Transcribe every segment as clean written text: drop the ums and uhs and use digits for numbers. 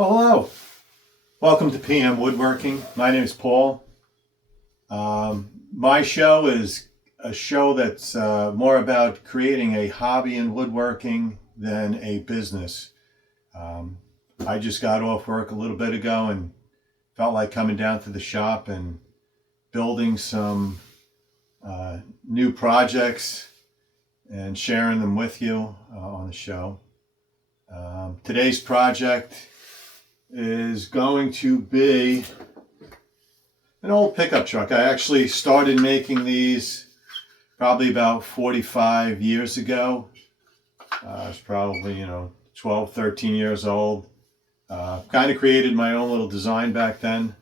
Well, hello. Welcome to PM Woodworking. My name is Paul. My show is a show that's more about creating a hobby in woodworking than a business. I just got off work a little bit ago and felt like coming down to the shop and building some new projects and sharing them with you on the show. Today's project is going to be an old pickup truck. I actually started making these probably about 45 years ago. I was probably, 12, 13 years old. Kind of created my own little design back then.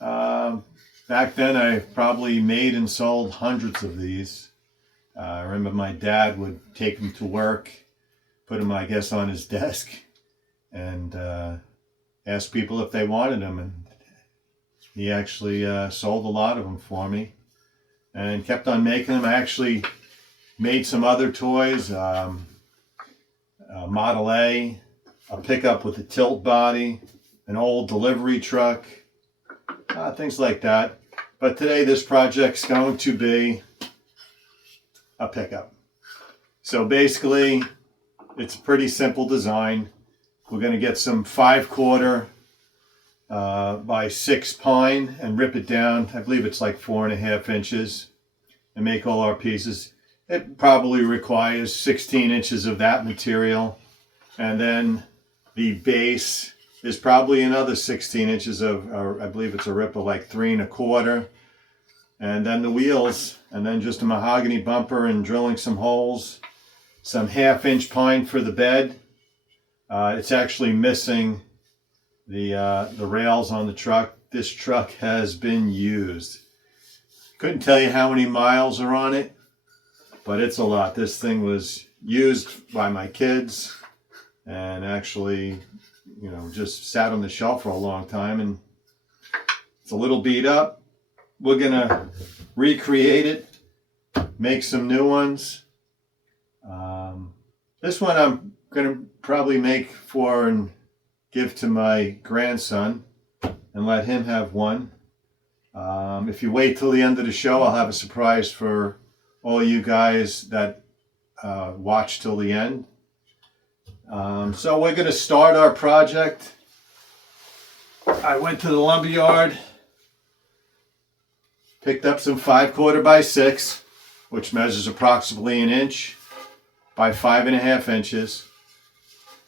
Back then I probably made and sold hundreds of these. I remember my dad would take them to work, put them, I guess, on his desk, and ask people if they wanted them. And he actually sold a lot of them for me and kept on making them. I actually made some other toys, Model A pickup with a tilt body, an old delivery truck, things like that. But today this project's going to be a pickup. So basically it's a pretty simple design. We're going to get some 5/4 by 6 pine and rip it down. I believe it's like 4.5 inches, and make all our pieces. It probably requires 16 inches of that material, and then the base is probably another 16 inches of, I believe it's a rip of like 3 1/4, and then the wheels, and then just a mahogany bumper and drilling some holes, some 1/2 inch pine for the bed. It's actually missing the rails on the truck. This truck has been used. Couldn't tell you how many miles are on it, but it's a lot. This thing was used by my kids and actually, just sat on the shelf for a long time, and it's a little beat up. We're gonna recreate it, make some new ones. This one I'm gonna probably make for and give to my grandson and let him have one. If you wait till the end of the show, I'll have a surprise for all you guys that watch till the end. So we're going to start our project. I went to the lumber yard, picked up some 5/4 by 6, which measures approximately 1 inch by 5.5 inches.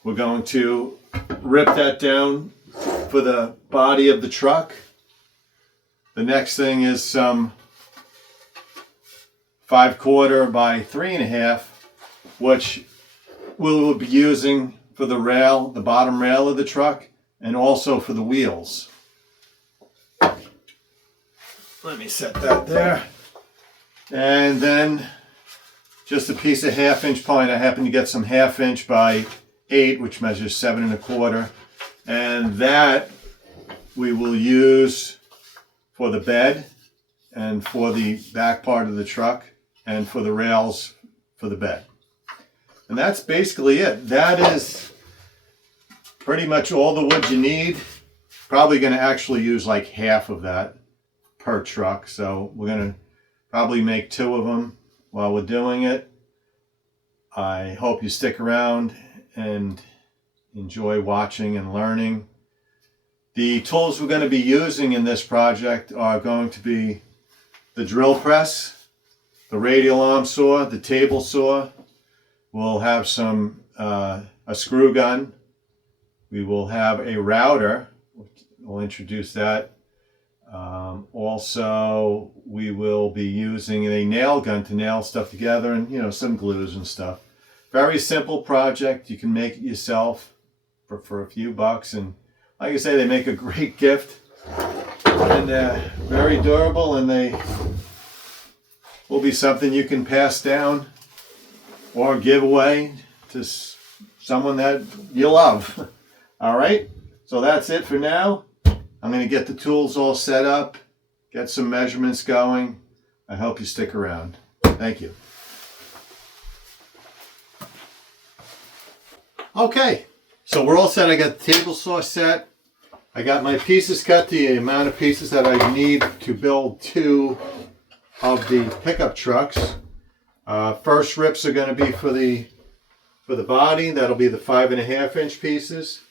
We're going to rip that down for the body of the truck. The next thing is some 5/4 by 3.5, which we'll be using for the rail, the bottom rail of the truck, and also for the wheels. Let me set that there. And then just a piece of 1/2 inch pine. I happen to get some 1/2 inch by 8, which measures 7 1/4. And that we will use for the bed and for the back part of the truck and for the rails for the bed. And that's basically it. That is pretty much all the wood you need. Probably going to actually use like half of that per truck. So we're going to probably make 2 of them while we're doing it. I hope you stick around and enjoy watching and learning. The tools we're going to be using in this project are going to be the drill press, the radial arm saw, the table saw. We'll have some a screw gun. We will have a router. We'll introduce that. Also, we will be using a nail gun to nail stuff together, and some glues and stuff. Very simple project. You can make it yourself for a few bucks, and like I say, they make a great gift, and they're very durable, and they will be something you can pass down or give away to someone that you love. All right, so that's it for now. I'm going to get the tools all set up, get some measurements going. I hope you stick around. Thank you. Okay, So we're all set. I got the table saw set. I got my pieces cut, the amount of pieces that I need to build 2 of the pickup trucks. First rips are going to be for the body. That'll be the 5.5 inch pieces.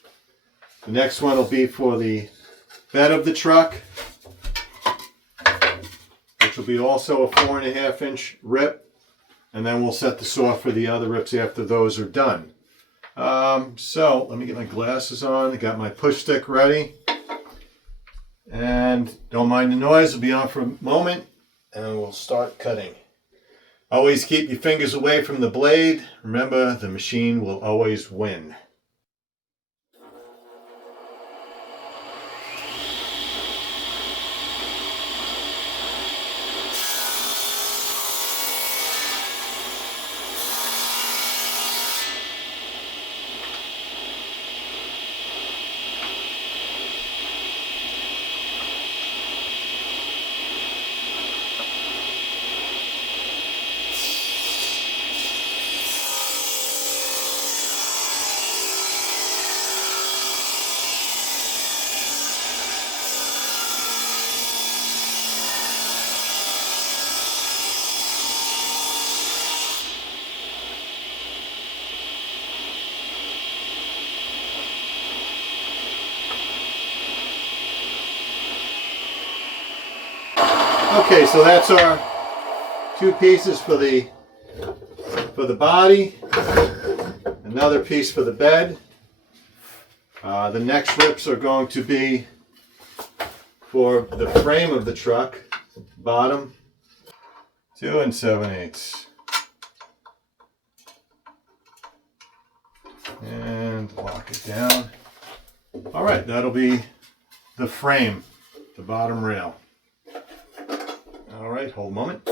The next one will be for the bed of the truck, which will be also a 4.5 inch rip. And then we'll set the saw for the other rips after those are done. So let me get my glasses on. I got my push stick ready. And don't mind the noise. It'll be on for a moment. And we'll start cutting. Always keep your fingers away from the blade. Remember, the machine will always win. Okay, so that's our 2 pieces for the body, another piece for the bed. The next rips are going to be for the frame of the truck, bottom, 2 7/8. And lock it down. All right, that'll be the frame, the bottom rail. All right, hold a moment.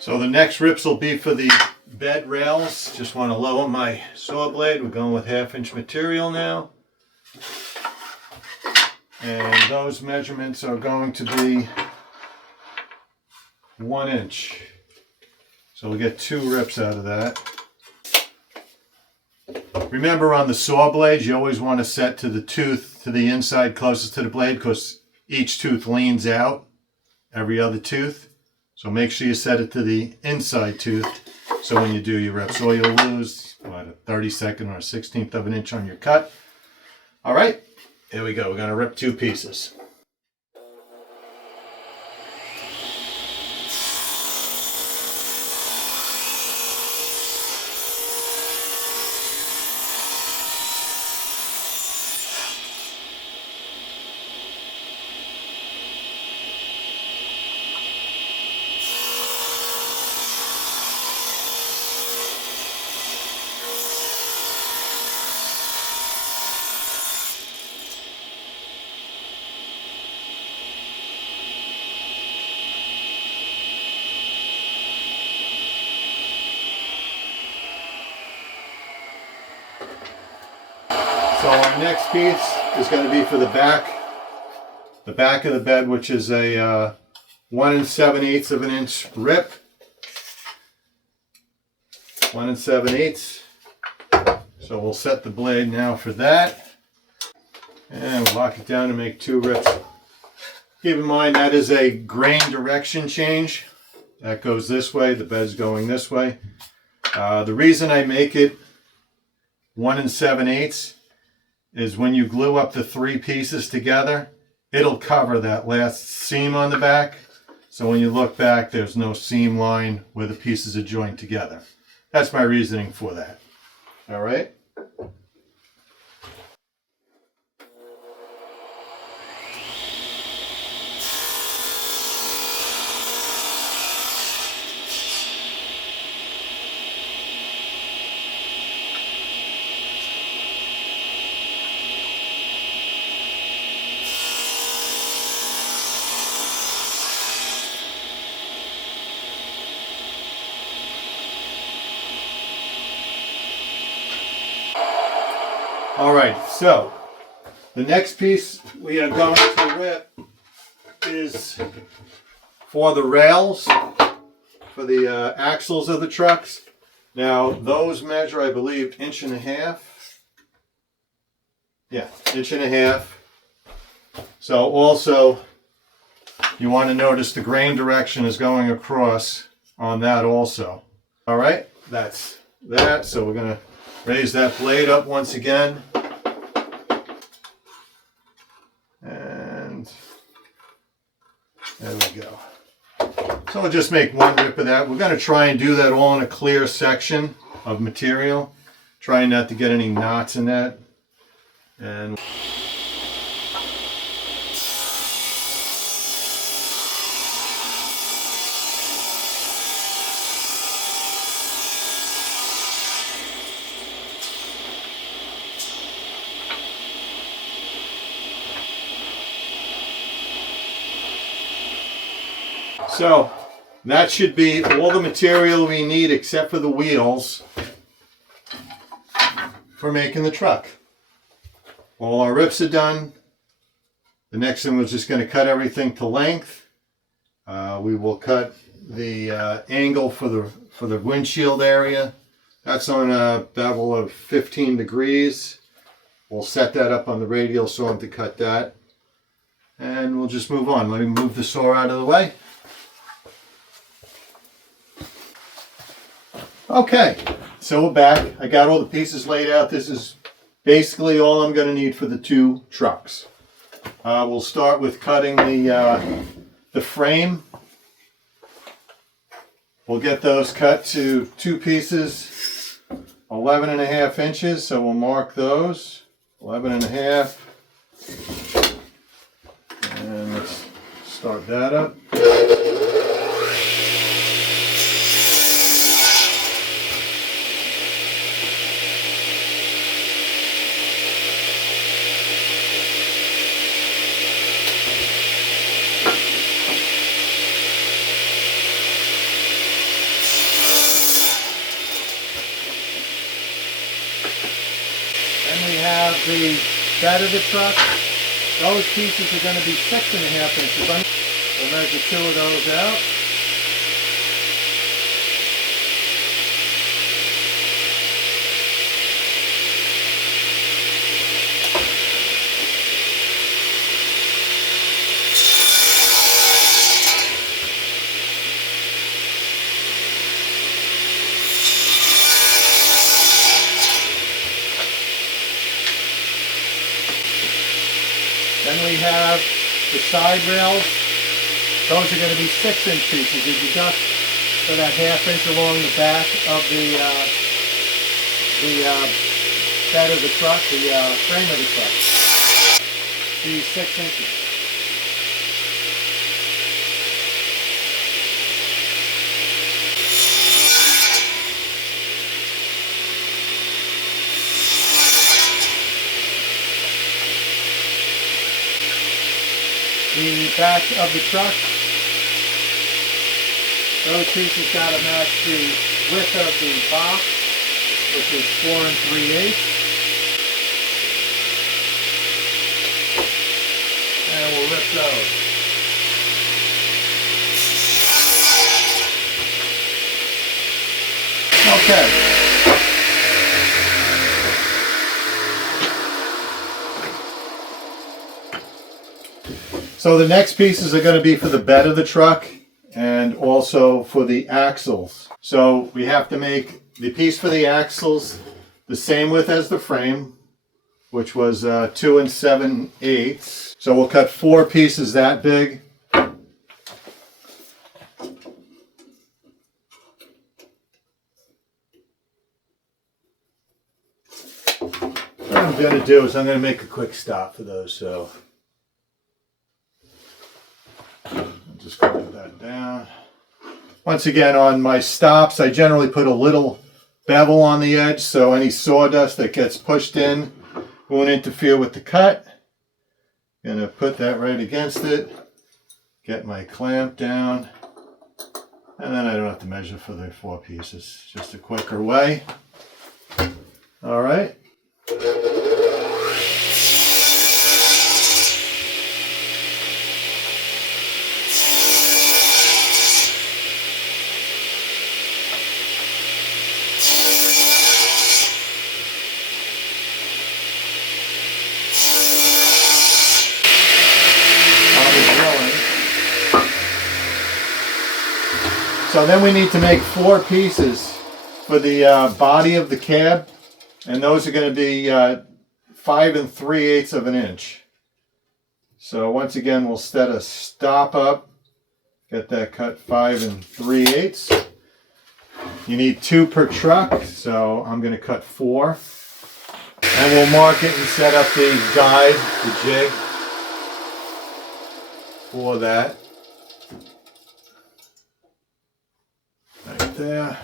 So the next rips will be for the bed rails. Just want to lower my saw blade. We're going with 1/2 inch material now. And those measurements are going to be 1 inch. So we'll get 2 rips out of that. Remember, on the saw blades, you always want to set to the tooth to the inside closest to the blade, because each tooth leans out every other tooth. So make sure you set it to the inside tooth, so when you do your rips, or you'll lose what, a 32nd or a 16th of an inch on your cut. All right, here we go. We're going to rip 2 pieces. So our next piece is going to be for the back of the bed, which is a 1 7/8 of an inch rip. 1 7/8. So we'll set the blade now for that. And we'll lock it down to make 2 rips. Keep in mind that is a grain direction change. That goes this way, the bed's going this way. The reason I make it 1 7/8 is when you glue up the 3 pieces together, it'll cover that last seam on the back. So when you look back, there's no seam line where the pieces are joined together. That's my reasoning for that. All right. All right, so the next piece we are going to rip is for the rails, for the axles of the trucks. Now those measure, I believe, 1.5 inches. Yeah, 1.5 inches. So also you want to notice the grain direction is going across on that also. All right, that's that. So we're going to raise that blade up once again. And there we go. So we'll just make one rip of that. We're going to try and do that all in a clear section of material. Trying not to get any knots in that. And so that should be all the material we need except for the wheels for making the truck. All our rips are done. The next one was just going to cut everything to length. We will cut the angle for the windshield area. That's on a bevel of 15 degrees. We'll set that up on the radial saw to cut that. And we'll just move on. Let me move the saw out of the way. Okay, so we're back. I got all the pieces laid out. This is basically all I'm going to need for the two trucks. We'll start with cutting the frame. We'll get those cut to 2 pieces, 11.5 inches. So we'll mark those, 11.5. And let's start that up. The bed of the truck, those pieces are going to be 6.5 inches. We'll measure 2 of those out. Then we have the side rails. Those are going to be 6-inch pieces. If you just for that 1/2 inch along the back of the bed of the truck, the frame of the truck. Be 6 inches. The back of the truck, those pieces got to match the width of the box, which is 4 3/8. And we'll rip those. Okay. So the next pieces are going to be for the bed of the truck and also for the axles. So we have to make the piece for the axles the same width as the frame, which was 2 7/8. So we'll cut 4 pieces that big. What I'm going to do is I'm going to make a quick stop for those. So just cut that down. Once again, on my stops, I generally put a little bevel on the edge so any sawdust that gets pushed in won't interfere with the cut. I'm going to put that right against it, get my clamp down, and then I don't have to measure for the 4 pieces. Just a quicker way. All right. So then we need to make 4 pieces for the body of the cab, and those are going to be 5 3/8 of an inch. So once again, we'll set a stop up, get that cut 5 3/8. You need 2 per truck, so I'm going to cut 4. And we'll mark it and set up the guide, the jig, for that. Right there.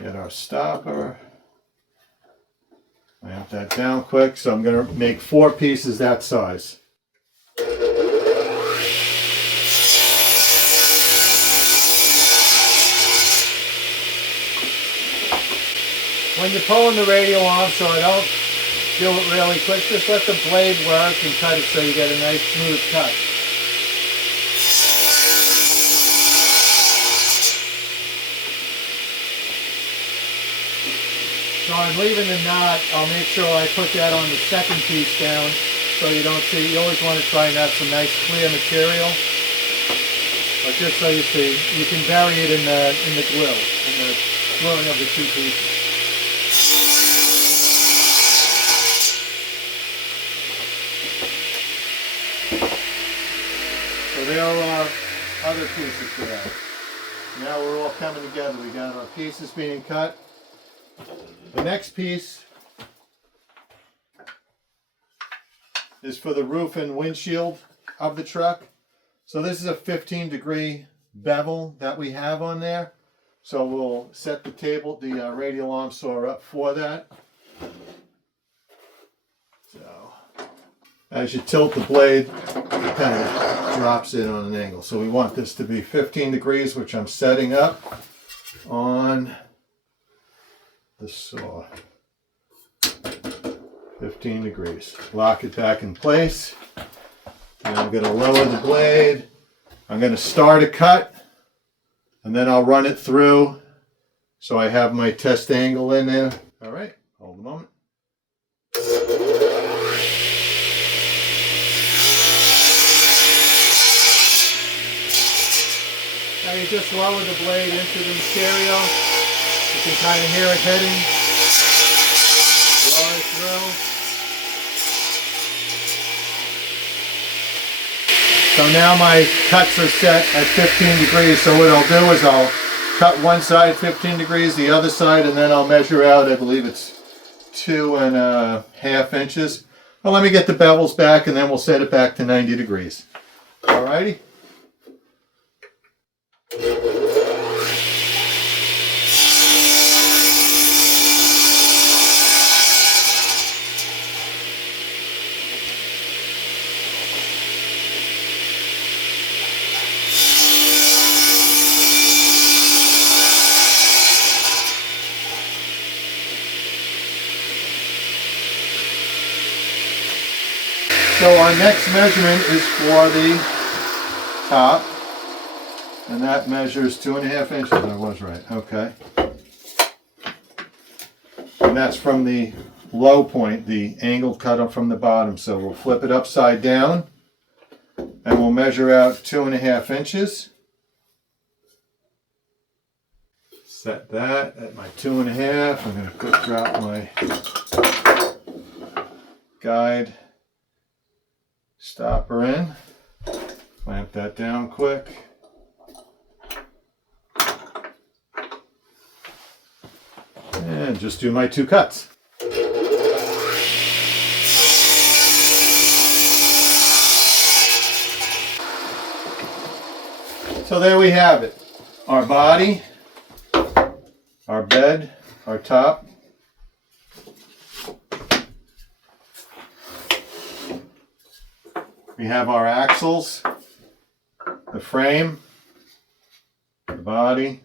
Get our stopper. Clamp that down quick. So I'm going to make 4 pieces that size. When you're pulling the radial off, so I don't do it really quick, just let the blade work and cut it so you get a nice smooth cut. So I'm leaving the knot. I'll make sure I put that on the second piece down so you don't see. You always want to try and have some nice clear material. But just so you see, you can bury it in the glue, in the gluing of the 2 pieces. So there are our other pieces for that. Now we're all coming together. We got our pieces being cut. The next piece is for the roof and windshield of the truck. So this is a 15-degree bevel that we have on there. So we'll set the table, the radial arm saw up for that. So as you tilt the blade, it kind of drops in on an angle. So we want this to be 15 degrees, which I'm setting up on the saw. 15 degrees. Lock it back in place. And I'm going to lower the blade. I'm going to start a cut, and then I'll run it through so I have my test angle in there. All right, hold a moment. Now you just lower the blade into the material. You can kind of hear it hitting. Lower it through. So now my cuts are set at 15 degrees. So what I'll do is I'll cut one side 15 degrees, the other side, and then I'll measure out, I believe it's 2.5 inches. Well, let me get the bevels back and then we'll set it back to 90 degrees. Alrighty. So our next measurement is for the top, and that measures 2.5 inches. I was right, okay. And that's from the low point, the angled cut up from the bottom. So we'll flip it upside down, and we'll measure out 2.5 inches. Set that at my 2.5. I'm going to drop my guide stopper in, clamp that down quick, and just do my 2 cuts. So there we have it. Our body, our bed, our top. We have our axles, the frame, the body,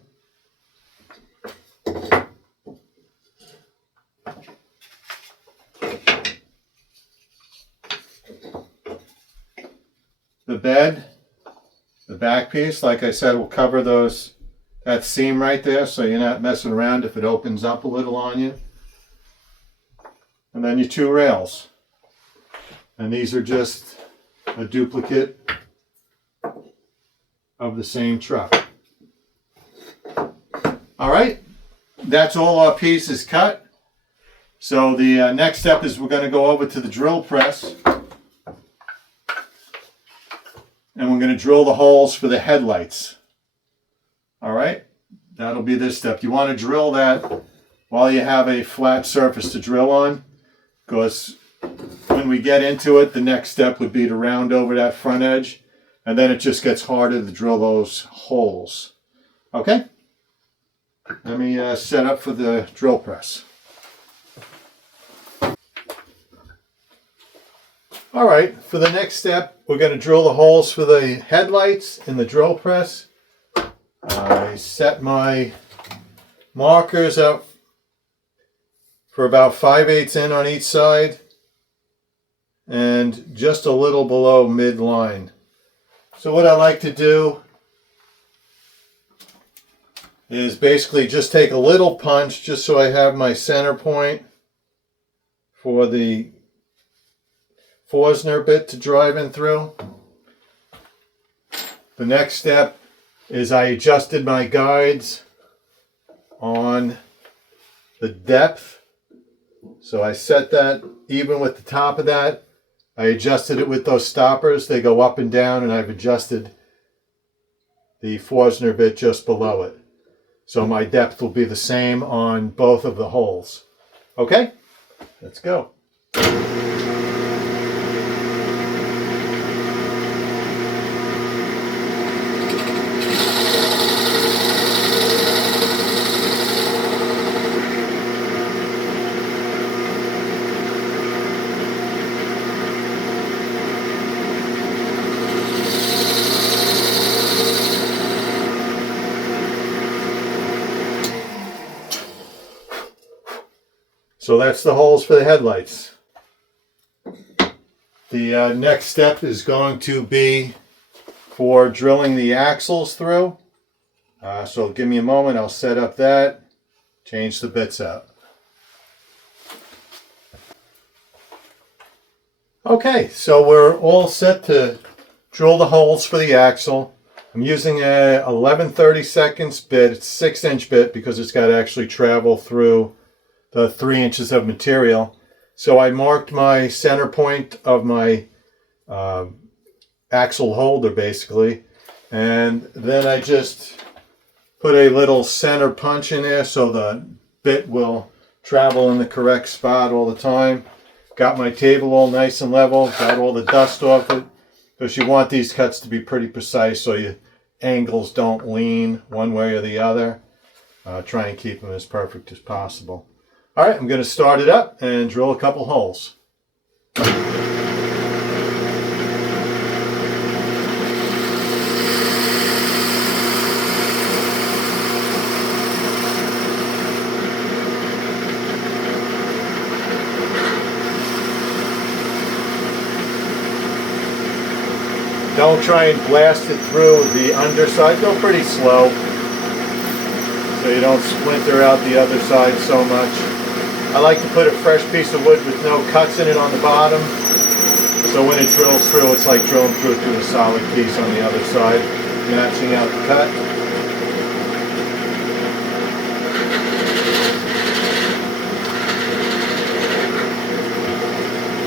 the bed, the back piece. Like I said, we'll cover that seam right there so you're not messing around if it opens up a little on you. And then your 2 rails. And these are just a duplicate of the same truck. All right, that's all our pieces cut. So the next step is we're going to go over to the drill press. And we're going to drill the holes for the headlights. All right, that'll be this step. You want to drill that while you have a flat surface to drill on, because when we get into it, the next step would be to round over that front edge, and then it just gets harder to drill those holes. Okay, let me set up for the drill press. All right, for the next step, we're going to drill the holes for the headlights in the drill press. I set my markers up for about 5/8 in on each side and just a little below midline. So what I like to do is basically just take a little punch just so I have my center point for the Forstner bit to drive in through. The next step is I adjusted my guides on the depth. So I set that even with the top of that. I adjusted it with those stoppers. They go up and down, and I've adjusted the Forstner bit just below it. So my depth will be the same on both of the holes. Okay, let's go. So that's the holes for the headlights. The next step is going to be for drilling the axles through. So give me a moment, I'll set up that, change the bits out. Okay, so we're all set to drill the holes for the axle. I'm using a 11/32 bit, it's a 6-inch bit because it's got to actually travel through the 3 inches of material. So I marked my center point of my axle holder basically, and then I just put a little center punch in there so the bit will travel in the correct spot all the time. Got my table all nice and level, got all the dust off it, because you want these cuts to be pretty precise so your angles don't lean one way or the other. Try and keep them as perfect as possible. All right, I'm going to start it up and drill a couple holes. Don't try and blast it through the underside. Go pretty slow so you don't splinter out the other side so much. I like to put a fresh piece of wood with no cuts in it on the bottom, so when it drills through, it's like drilling through a solid piece on the other side, matching out the cut.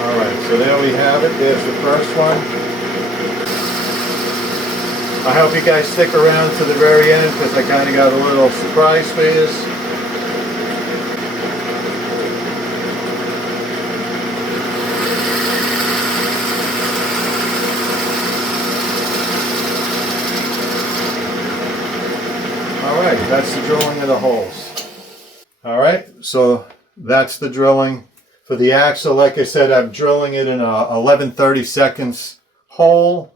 Alright, so there we have it. There's the first one. I hope you guys stick around to the very end because I kind of got a little surprise for you. Alright, that's the drilling of the holes. Alright, so that's the drilling for the axle. Like I said, I'm drilling it in a 11/32 hole.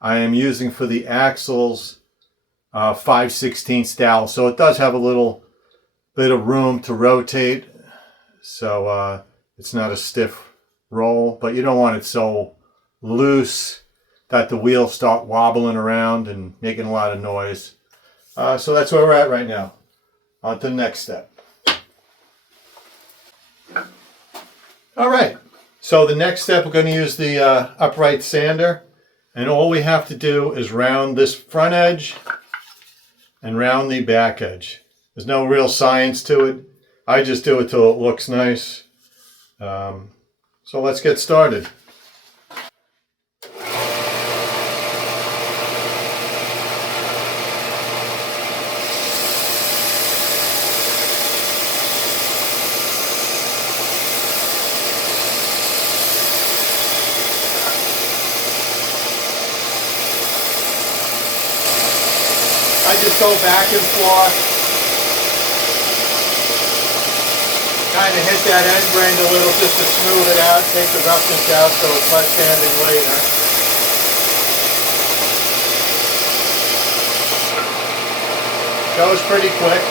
I am using for the axles 5/16 dowel, so it does have a little bit of room to rotate, so it's not a stiff roll, but you don't want it so loose that the wheels start wobbling around and making a lot of noise. So that's where we're at right now. On to the next step. All right, so the next step, we're going to use the upright sander. And all we have to do is round this front edge and round the back edge. There's no real science to it. I just do it till it looks nice. So let's get started. I just go back and forth, kind of hit that end grain a little just to smooth it out, take the roughness out so it's less sanding later. Goes pretty quick.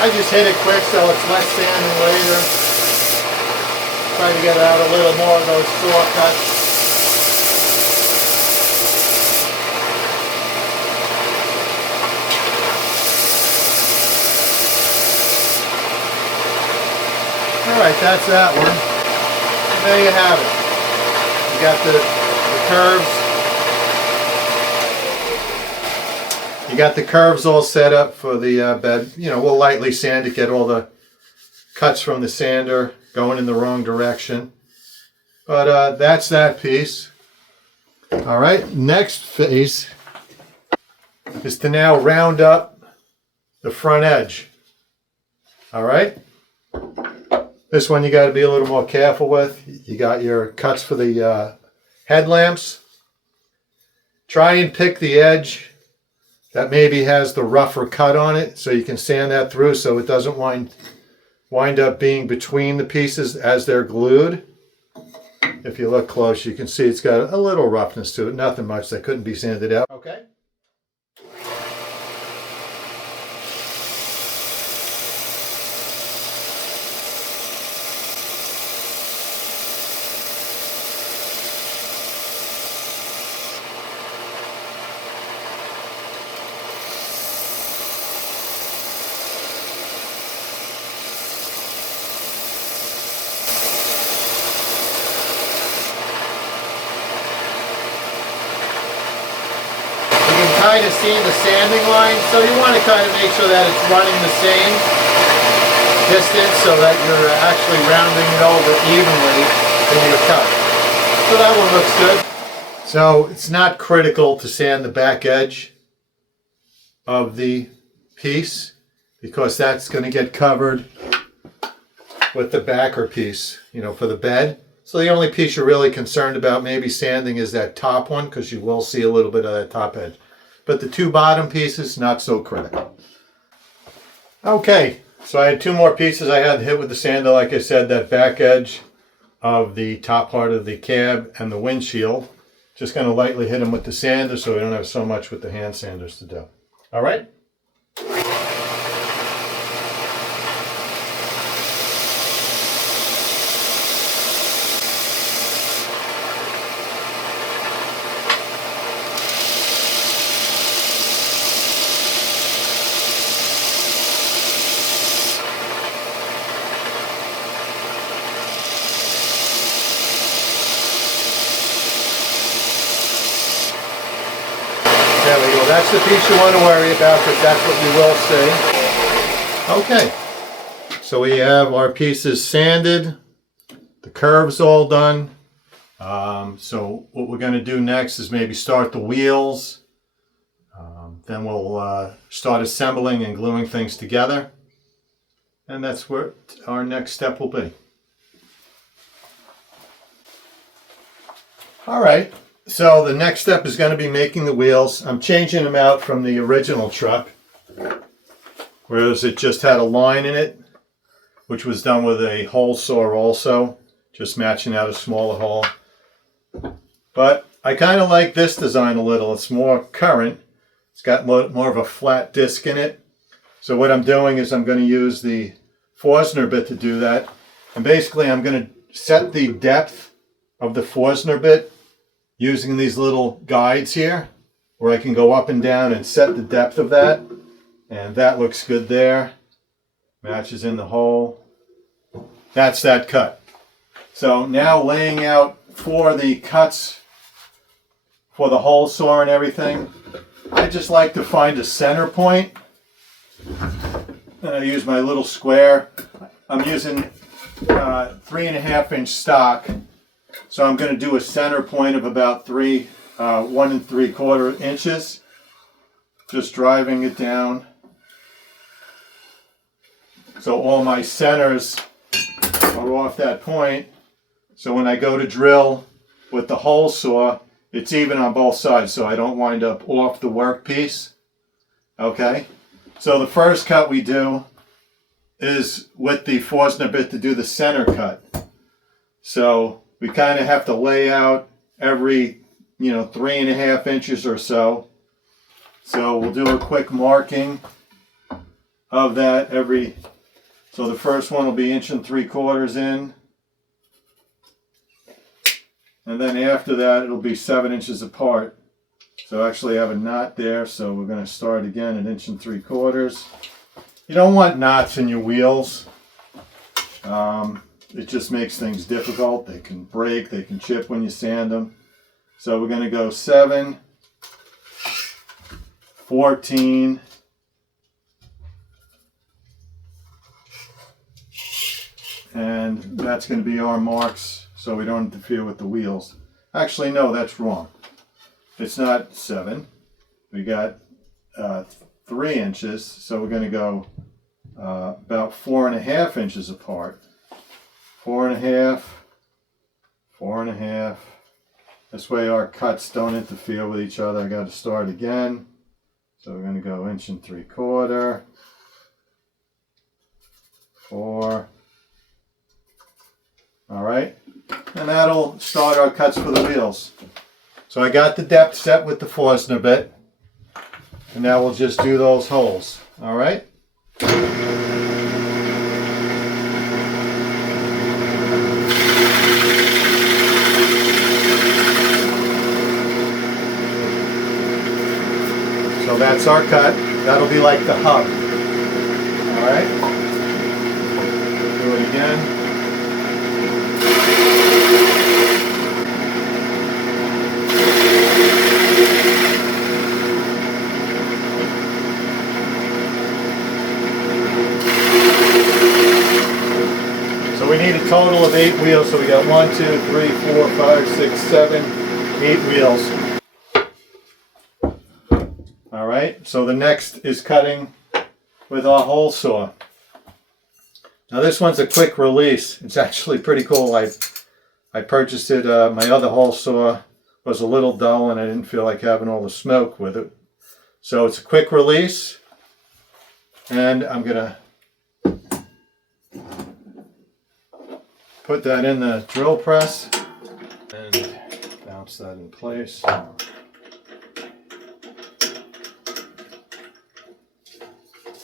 I just hit it quick so it's less sanding later. Try to get out a little more of those saw cuts. Alright, that's that one. And there you have it. You got the curves. You got the curves all set up for the bed. You know, we'll lightly sand it, get all the cuts from the sander going in the wrong direction. But that's that piece. All right, next phase is to now round up the front edge. All right. This one you got to be a little more careful with. You got your cuts for the headlamps. Try and pick the edge that maybe has the rougher cut on it, so you can sand that through so it doesn't wind up being between the pieces as they're glued. If you look close, you can see it's got a little roughness to it. Nothing much that couldn't be sanded out. Okay. Kind of seeing the sanding line, so you want to kind of make sure that it's running the same distance so that you're actually rounding it over evenly in your cut. So that one looks good. So it's not critical to sand the back edge of the piece because that's going to get covered with the backer piece, you know, for the bed. So the only piece you're really concerned about maybe sanding is that top one, because you will see a little bit of that top edge. But the two bottom pieces, not so critical. Okay, so I had two more pieces I had to hit with the sander. Like I said, that back edge of the top part of the cab and the windshield. Just going to lightly hit them with the sander so we don't have so much with the hand sanders to do. All right? There we go. That's the piece you want to worry about because that's what you will see. Okay. So we have our pieces sanded. The curves all done. So what we're going to do next is maybe start the wheels. Then we'll start assembling and gluing things together. And that's where our next step will be. All right. So the next step is going to be making the wheels. I'm changing them out from the original truck, whereas it just had a line in it, which was done with a hole saw also, just matching out a smaller hole. But I kind of like this design a little. It's more current. It's got more of a flat disc in it. So what I'm doing is I'm going to use the Forstner bit to do that. And basically I'm going to set the depth of the Forstner bit using these little guides here, where I can go up and down and set the depth of that. And that looks good there. Matches in the hole. That's that cut. So now laying out for the cuts for the hole saw and everything, I just like to find a center point. And I use my little square. I'm using 3.5 inch stock. So I'm going to do a center point of about 1 3/4 inches. Just driving it down. So all my centers are off that point. So when I go to drill with the hole saw, it's even on both sides, so I don't wind up off the workpiece. Okay? So the first cut we do is with the Forstner bit to do the center cut. So we kind of have to lay out every, 3.5 inches or so. So we'll do a quick marking of that every. So the first one will be 1 3/4 in. And then after that, it'll be 7 inches apart. So actually I have a knot there, so we're going to start again at 1 3/4. You don't want knots in your wheels. It just makes things difficult. They can break, they can chip when you sand them. So we're going to go 7, 14, and that's going to be our marks so we don't interfere with the wheels. Actually, no, that's wrong. It's not 7. We got 3 inches, so we're going to go about 4.5 inches apart. 4.5, 4.5. This way our cuts don't interfere with each other. I got to start again. So we're going to go 1 3/4, 4. All right, and that'll start our cuts for the wheels. So I got the depth set with the Forstner bit, and now we'll just do those holes. All right. So that's our cut. That'll be like the hub. All right. Do it again. So we need a total of 8 wheels. So we got 1, 2, 3, 4, 5, 6, 7, 8 wheels. All right, so the next is cutting with our hole saw. Now this one's a quick release. It's actually pretty cool. I purchased it, my other hole saw was a little dull and I didn't feel like having all the smoke with it. So it's a quick release, and I'm gonna put that in the drill press and bounce that in place.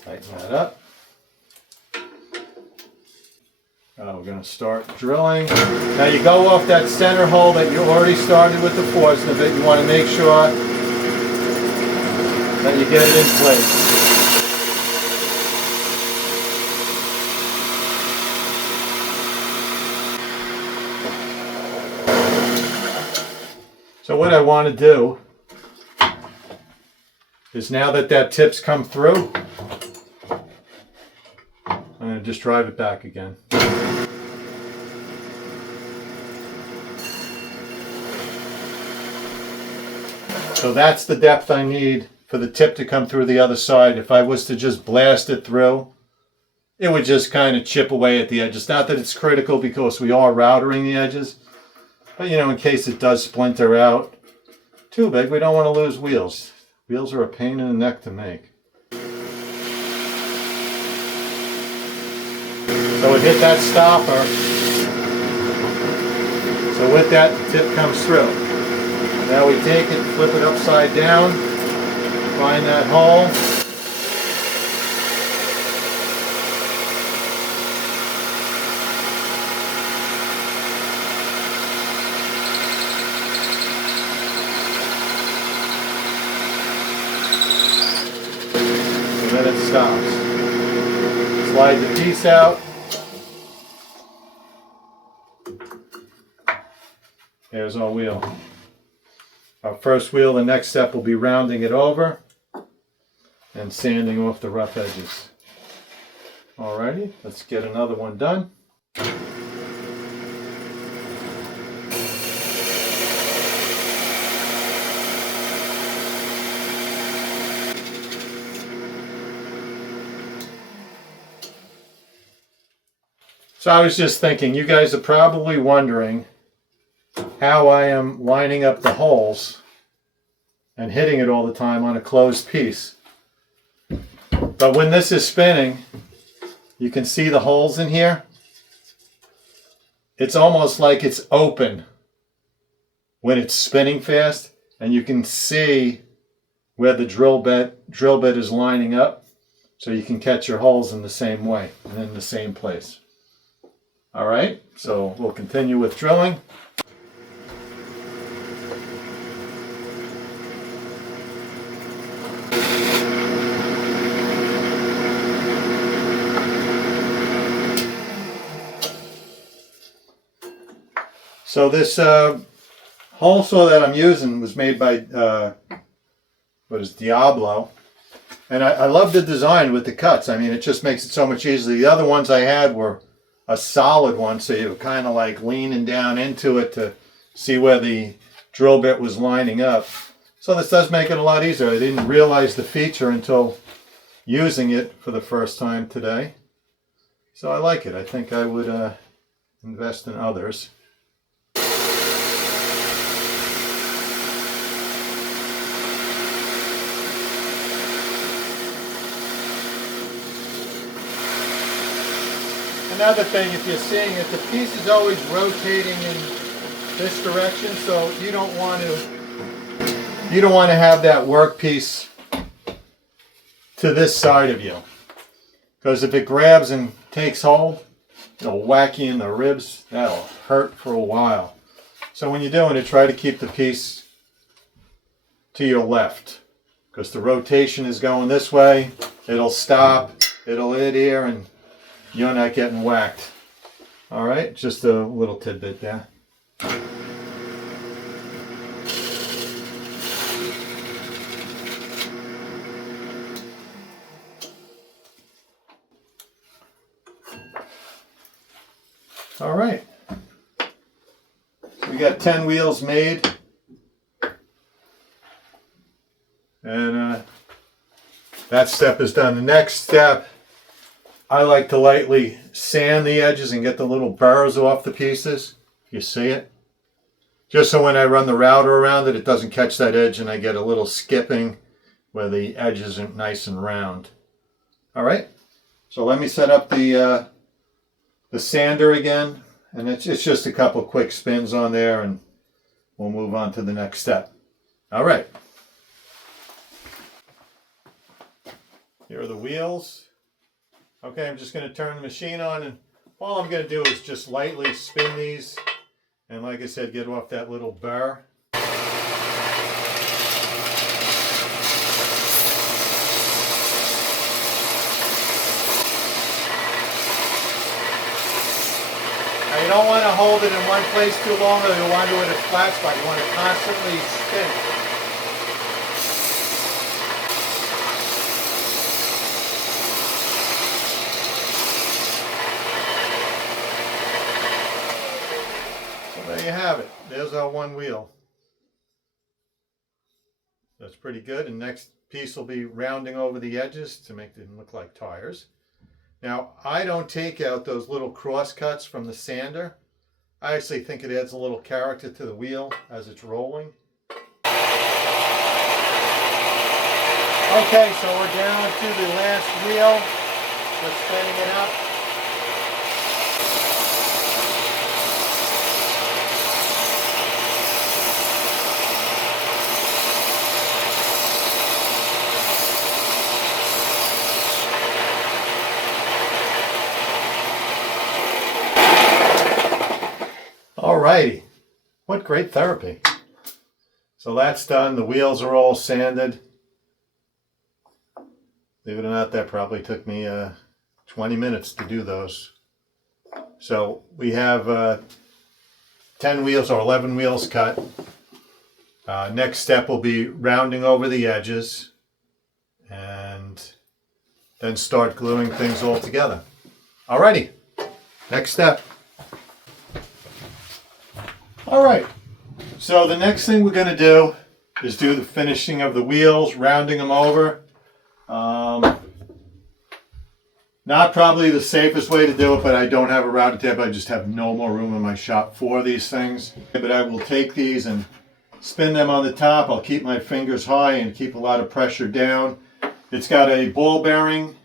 Tighten that up. We're going to start drilling. Now you go off that center hole that you already started with the Forstner bit. You want to make sure that you get it in place. So what I want to do is, now that that tip's come through, I'm going to just drive it back again. So that's the depth I need for the tip to come through the other side. If I was to just blast it through, it would just kind of chip away at the edges. Not that it's critical because we are routering the edges, but in case it does splinter out, too big. We don't want to lose wheels. Wheels are a pain in the neck to make. So it hit that stopper. So with that, the tip comes through. Now we take it, flip it upside down, find that hole. stops. Slide the piece out. There's our wheel. Our first wheel, the next step will be rounding it over and sanding off the rough edges. Alrighty, let's get another one done. So I was just thinking, you guys are probably wondering how I am lining up the holes and hitting it all the time on a closed piece. But when this is spinning, you can see the holes in here. It's almost like it's open when it's spinning fast, and you can see where the drill bit is lining up, so you can catch your holes in the same way and in the same place. All right, so we'll continue with drilling. So this hole saw that I'm using was made by Diablo, and I love the design with the cuts. I mean, it just makes it so much easier. The other ones I had were a solid one, so you were kind of like leaning down into it to see where the drill bit was lining up. So this does make it a lot easier. I didn't realize the feature until using it for the first time today. So I like it. I think I would invest in others. Another thing, if you're seeing it, the piece is always rotating in this direction, so you don't want to have that workpiece to this side of you, because if it grabs and takes hold, it'll whack you in the ribs. That'll hurt for a while. So when you're doing it, try to keep the piece to your left, because the rotation is going this way. It'll stop, it'll hit here, and you're not getting whacked. All right, just a little tidbit there. All right, so we got 10 wheels made, and that step is done. The next step, I like to lightly sand the edges and get the little burrs off the pieces, if you see it. Just so when I run the router around it, it doesn't catch that edge and I get a little skipping where the edge isn't nice and round. All right, so let me set up the sander again, and it's just a couple quick spins on there and we'll move on to the next step. All right. Here are the wheels. Okay, I'm just going to turn the machine on, and all I'm going to do is just lightly spin these, and like I said, get off that little burr. Now you don't want to hold it in one place too long, or you want to do it at a flat spot. You want to constantly spin. There you have it. There's our one wheel. That's pretty good. And next piece will be rounding over the edges to make them look like tires. Now, I don't take out those little cross cuts from the sander. I actually think it adds a little character to the wheel as it's rolling. Okay, so we're down to the last wheel. We're spinning it up. Alrighty, what great therapy. So that's done, the wheels are all sanded. Believe it or not, that probably took me 20 minutes to do those. So we have 10 wheels or 11 wheels cut. Next step will be rounding over the edges and then start gluing things all together. Alrighty, next step. Alright, so the next thing we're going to do is do the finishing of the wheels, rounding them over. Not probably the safest way to do it, but I don't have a router table. I just have no more room in my shop for these things. But I will take these and spin them on the top. I'll keep my fingers high and keep a lot of pressure down. It's got a ball bearing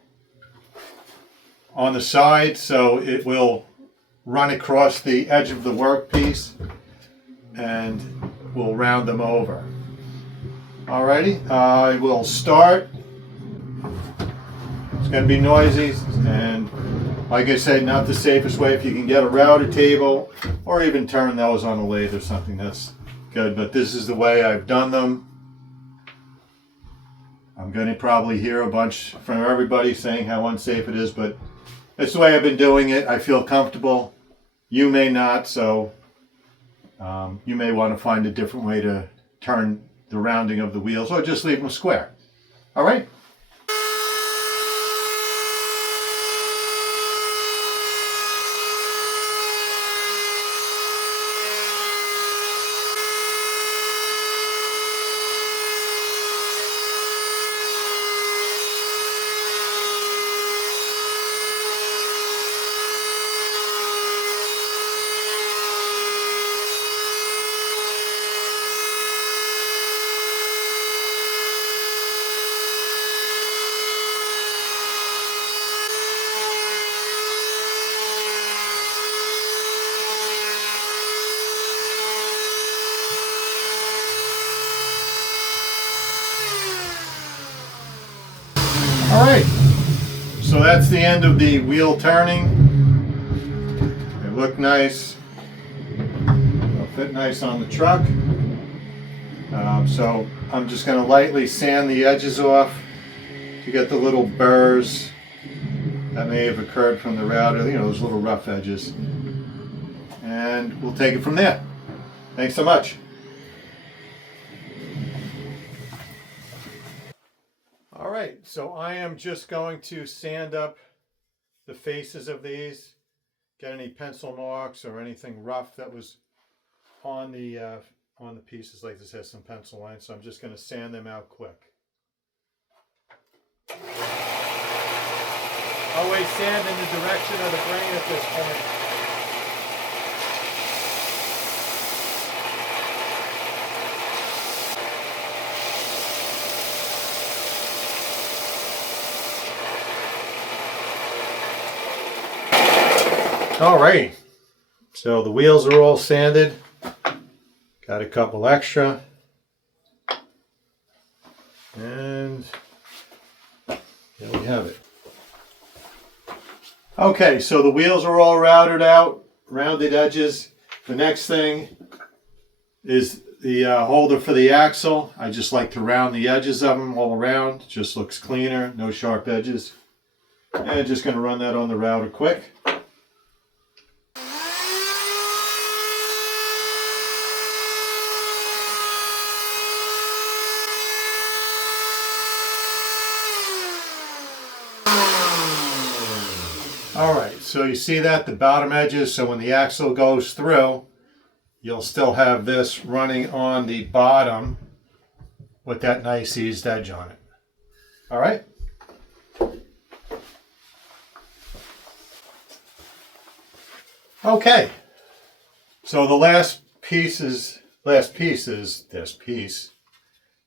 on the side, so it will run across the edge of the workpiece and we'll round them over. Alrighty, I will start. It's going to be noisy, and like I said, not the safest way. If you can get a router table or even turn those on a lathe or something, that's good. But this is the way I've done them. I'm going to probably hear a bunch from everybody saying how unsafe it is, but it's the way I've been doing it. I feel comfortable. You may not, so you may want to find a different way to turn the rounding of the wheels, or just leave them square. All right? Alright, so that's the end of the wheel turning. They look nice. They'll fit nice on the truck. So I'm just going to lightly sand the edges off to get the little burrs that may have occurred from the router, you know, those little rough edges. And we'll take it from there. Thanks so much. Alright, so I am just going to sand up the faces of these, get any pencil marks or anything rough that was on the pieces. Like this has some pencil lines, so I'm just going to sand them out quick. Always sand in the direction of the grain at this point. Alright, so the wheels are all sanded. Got a couple extra. And there we have it. Okay, so the wheels are all routed out, rounded edges. The next thing is the holder for the axle. I just like to round the edges of them all around. Just looks cleaner, no sharp edges. And just going to run that on the router quick. Alright, so you see that, the bottom edges, so when the axle goes through, you'll still have this running on the bottom with that nice eased edge on it. Alright? Okay, so the last piece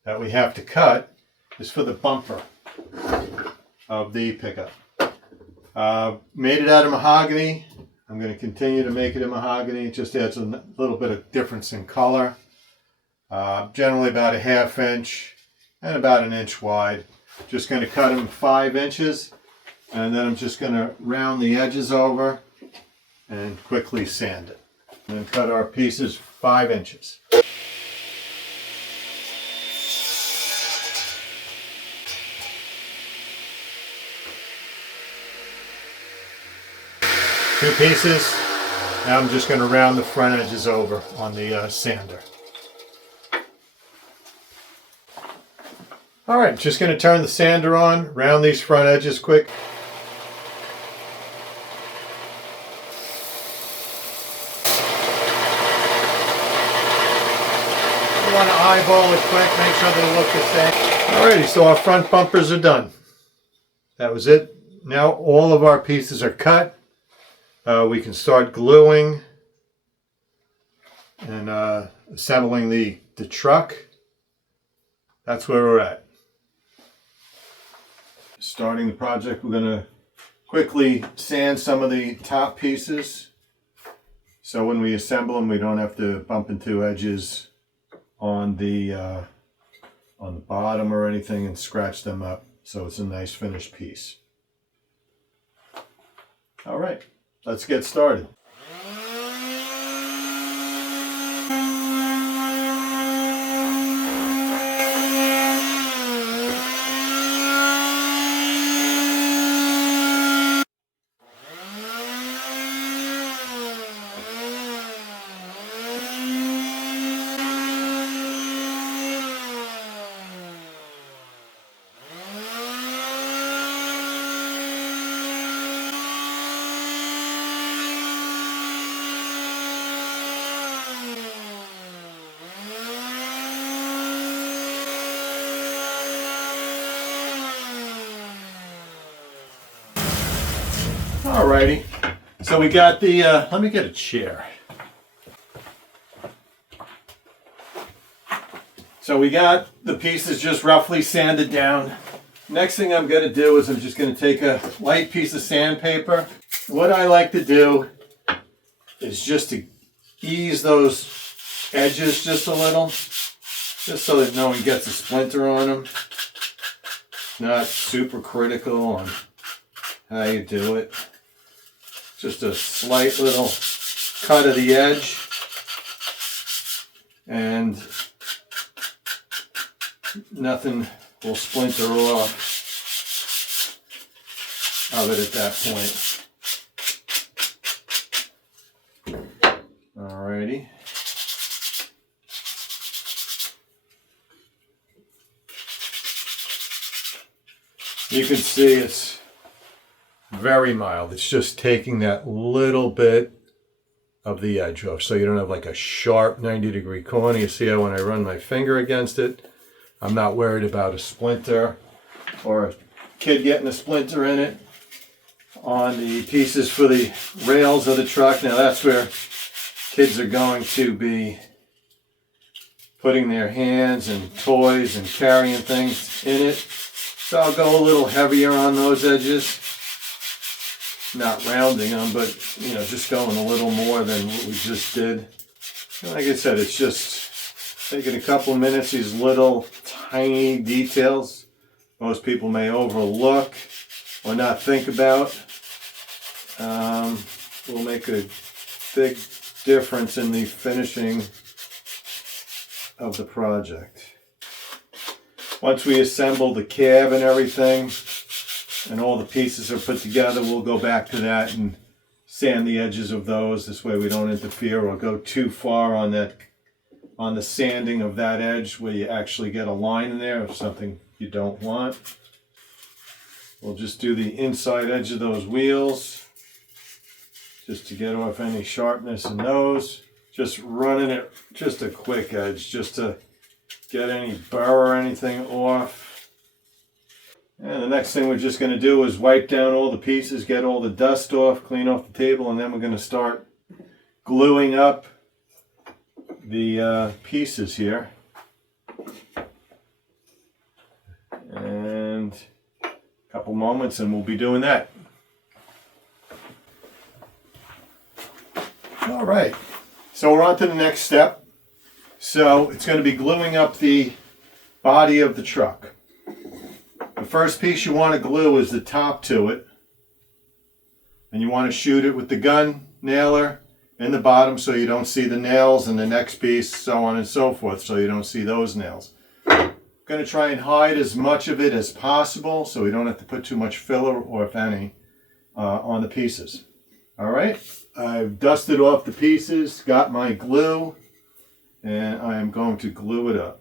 that we have to cut is for the bumper of the pickup. Made it out of mahogany. I'm going to continue to make it in mahogany. It just adds a little bit of difference in color. Generally about a 1/2 inch and about 1 inch wide. Just going to cut them 5 inches, and then I'm just going to round the edges over and quickly sand it. And then cut our pieces 5 inches. 2 pieces. Now I'm just going to round the front edges over on the sander. Alright, just going to turn the sander on, round these front edges quick. You want to eyeball it quick, make sure they look the same. Alrighty, so our front bumpers are done. That was it. Now all of our pieces are cut. We can start gluing and assembling the truck. That's where we're at. Starting the project, we're going to quickly sand some of the top pieces so when we assemble them we don't have to bump into edges on the bottom or anything and scratch them up, so it's a nice finished piece. All right, let's get started. Alrighty, so we got the, let me get a chair. So we got the pieces just roughly sanded down. Next thing I'm going to do is I'm just going to take a light piece of sandpaper. What I like to do is just to ease those edges just a little, just so that no one gets a splinter on them. Not super critical on how you do it. Just a slight little cut of the edge and nothing will splinter off of it at that point. Alrighty. You can see it's very mild. It's just taking that little bit of the edge off so you don't have like a sharp 90-degree corner. You see how when I run my finger against it, I'm not worried about a splinter or a kid getting a splinter in it. On the pieces for the rails of the truck, now that's where kids are going to be putting their hands and toys and carrying things in it. So I'll go a little heavier on those edges. Not rounding them, but you know, just going a little more than what we just did. And like I said, it's just taking a couple minutes. These little tiny details most people may overlook or not think about will make a big difference in the finishing of the project. Once we assemble the cab and everything, and all the pieces are put together, we'll go back to that and sand the edges of those. This way we don't interfere or go too far on that, on the sanding of that edge where you actually get a line in there of something you don't want. We'll just do the inside edge of those wheels just to get off any sharpness in those. Just running it, just a quick edge, just to get any burr or anything off. And the next thing we're just going to do is wipe down all the pieces, get all the dust off, clean off the table, and then we're going to start gluing up the pieces here. And a couple moments and we'll be doing that. All right, so we're on to the next step. So it's going to be gluing up the body of the truck. The first piece you want to glue is the top to it, and you want to shoot it with the gun nailer in the bottom so you don't see the nails, and the next piece, so on and so forth, so you don't see those nails. I'm going to try and hide as much of it as possible so we don't have to put too much filler, or if any, on the pieces. All right, I've dusted off the pieces, got my glue, and I am going to glue it up.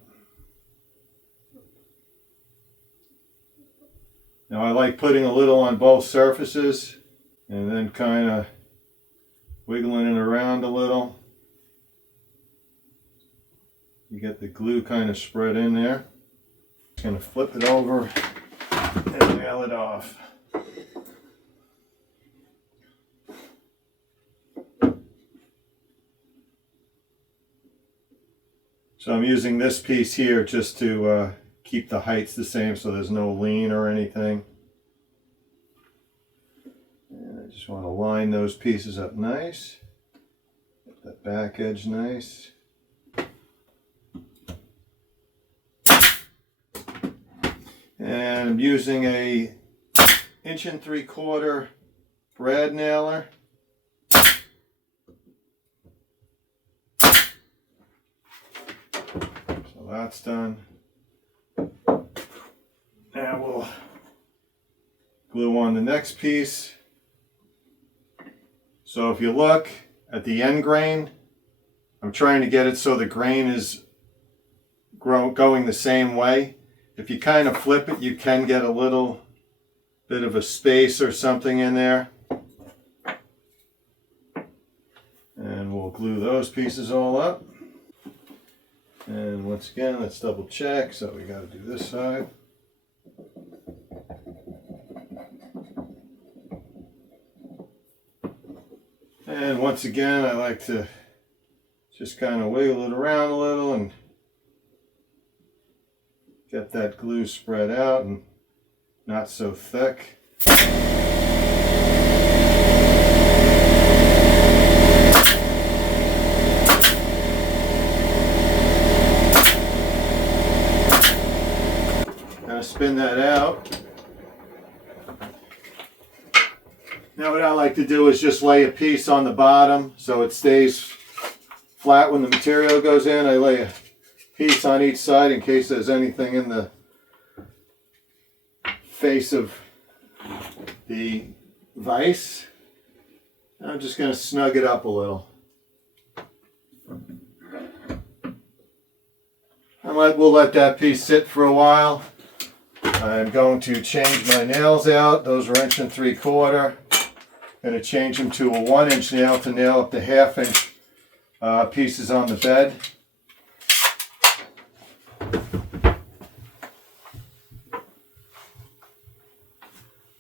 Now I like putting a little on both surfaces and then kind of wiggling it around a little. You get the glue kind of spread in there. Just going to flip it over and nail it off. So I'm using this piece here just to keep the heights the same so there's no lean or anything. And I just want to line those pieces up nice. Get that back edge nice. And I'm using a 1 3/4 brad nailer. So that's done. Now we'll glue on the next piece. So if you look at the end grain, I'm trying to get it so the grain is going the same way. If you kind of flip it, you can get a little bit of a space or something in there. And we'll glue those pieces all up. And once again, let's double check. So we got to do this side. And once again, I like to just kind of wiggle it around a little and get that glue spread out and not so thick. Now spin that out. Now what I like to do is just lay a piece on the bottom so it stays flat when the material goes in. I lay a piece on each side in case there's anything in the face of the vise. I'm just going to snug it up a little. We'll let that piece sit for a while. I'm going to change my nails out. Those are 1 3/4. Going to change them to a 1-inch nail to nail up the 1/2-inch pieces on the bed.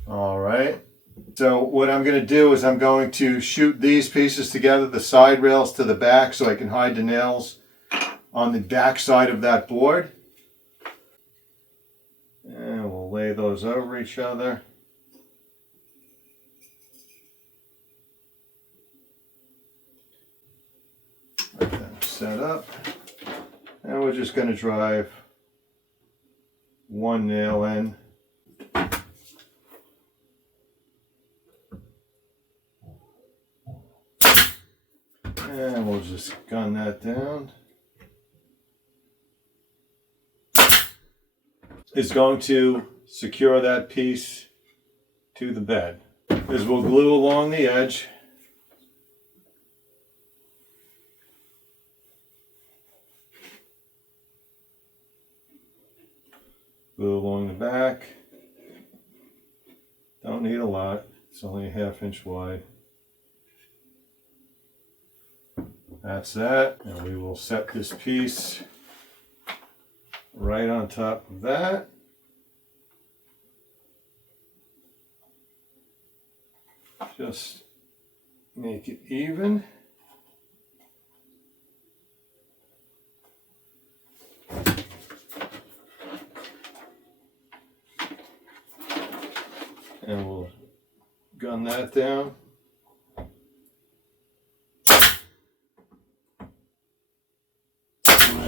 All right. So what I'm going to do is I'm going to shoot these pieces together, the side rails to the back, so I can hide the nails on the back side of that board. And we'll lay those over each other. Let them set up. And we're just going to drive one nail in. And we'll just gun that down. It's going to secure that piece to the bed. Is we'll glue along the edge. Glue along the back. Don't need a lot. It's only a 1/2 inch wide. That's that. And we will set this piece right on top of that. Just make it even. And we'll gun that down.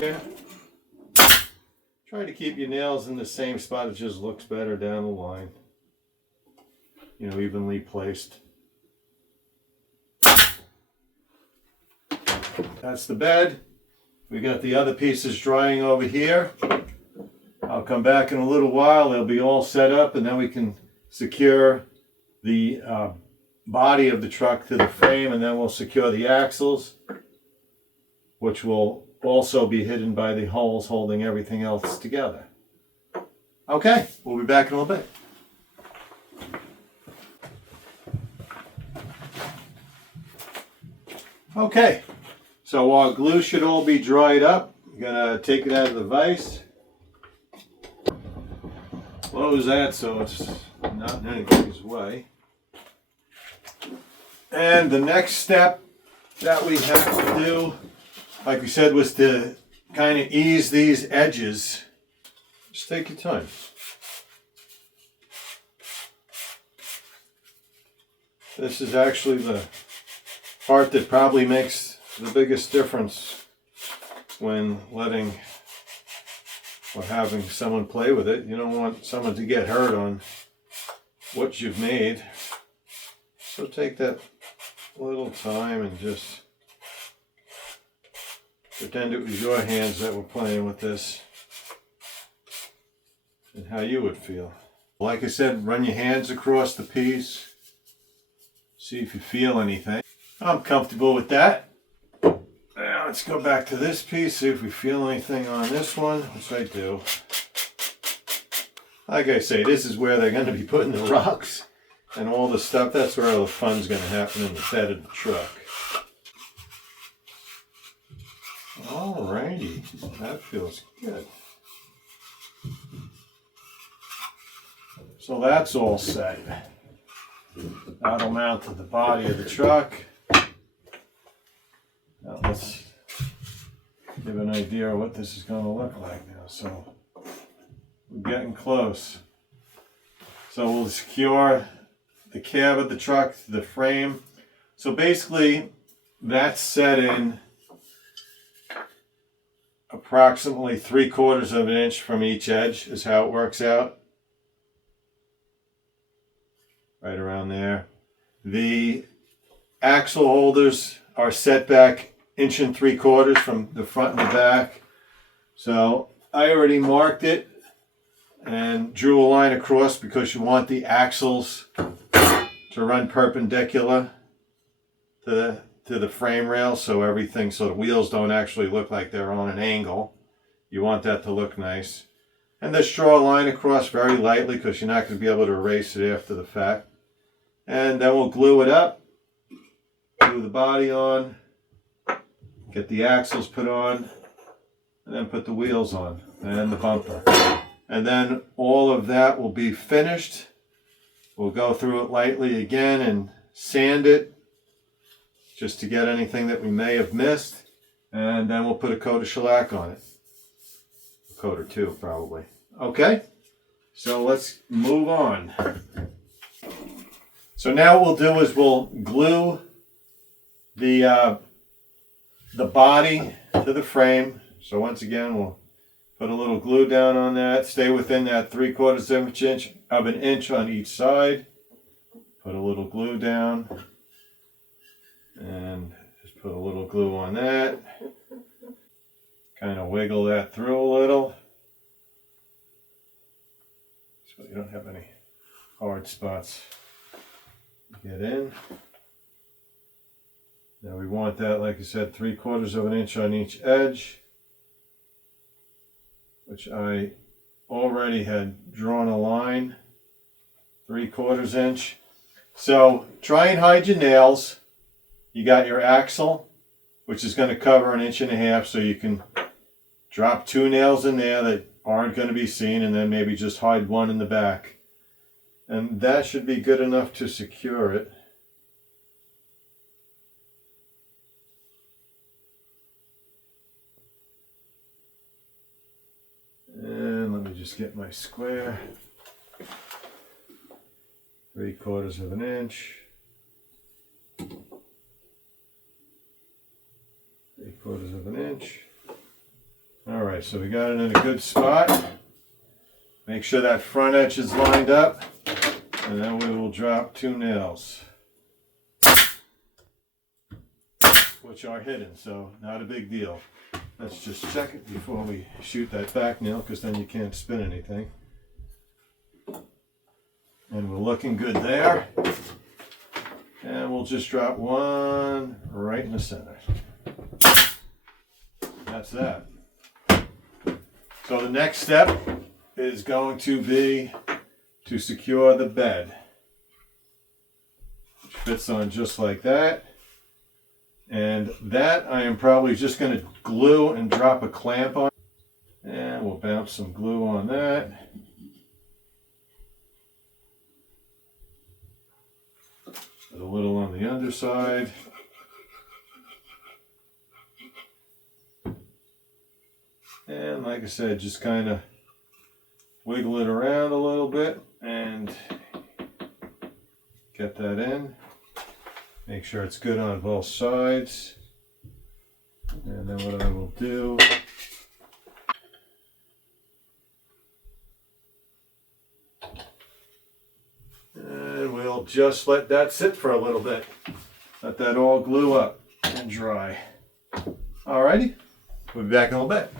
Yeah. Try to keep your nails in the same spot. It just looks better down the line. You know, evenly placed. That's the bed. We got the other pieces drying over here. I'll come back in a little while. They'll be all set up, and then we can secure the body of the truck to the frame, and then we'll secure the axles, which will also be hidden by the holes holding everything else together. Okay, we'll be back in a little bit. Okay, so our glue should all be dried up. I'm gonna take it out of the vise. Close that so it's not in anybody's way. And the next step that we have to do, like we said, was to kind of ease these edges. Just take your time. This is actually the part that probably makes the biggest difference when letting or having someone play with it. You don't want someone to get hurt on what you've made. So take that little time and just pretend it was your hands that were playing with this and how you would feel. Like I said, run your hands across the piece. See if you feel anything. I'm comfortable with that. Now let's go back to this piece, see if we feel anything on this one, which I do. Like I say, this is where they're going to be putting the rocks and all the stuff. That's where all the fun's going to happen in the bed of the truck. Alrighty, that feels good. So that's all set. That'll mount to the body of the truck. Now let's give an idea of what this is going to look like now. So we're getting close. So we'll secure the cab of the truck to the frame. So basically that's set in approximately 3/4 of an inch from each edge is how it works out. Right around there. The axle holders are set back 1 3/4 inches from the front and the back. So I already marked it and drew a line across because you want the axles to run perpendicular to the frame rail, so everything, so the wheels don't actually look like they're on an angle. You want that to look nice. And just draw a line across very lightly because you're not going to be able to erase it after the fact. And then we'll glue it up, glue the body on, get the axles put on, and then put the wheels on, and the bumper. And then all of that will be finished. We'll go through it lightly again and sand it, just to get anything that we may have missed. And then we'll put a coat of shellac on it. A coat or two, probably. Okay, so let's move on. So now what we'll do is we'll glue the body to the frame. So once again, we'll put a little glue down on that. Stay within that 3/4 of an inch on each side. Put a little glue down. And just put a little glue on that. Kind of wiggle that through a little. So you don't have any hard spots to get in. Now we want that, like I said, 3/4 of an inch on each edge, which I already had drawn a line, 3/4 inch. So try and hide your nails. You got your axle, which is going to cover 1.5 inches, so you can drop 2 nails in there that aren't going to be seen, and then maybe just hide one in the back. And that should be good enough to secure it. And let me just get my square. 3/4 of an inch. 3/4 of an inch. All right, so we got it in a good spot. Make sure that front edge is lined up, and then we will drop 2 nails, which are hidden, so not a big deal. Let's just check it before we shoot that back nail, because then you can't spin anything. And we're looking good there. And we'll just drop one right in the center. That's that. So the next step is going to be to secure the bed. Which fits on just like that. And that I am probably just going to glue and drop a clamp on. And we'll bounce some glue on that. Put a little on the underside. And like I said, just kind of wiggle it around a little bit and get that in. Make sure it's good on both sides. And then what I will do, and we'll just let that sit for a little bit. Let that all glue up and dry. Alrighty, we'll be back in a little bit.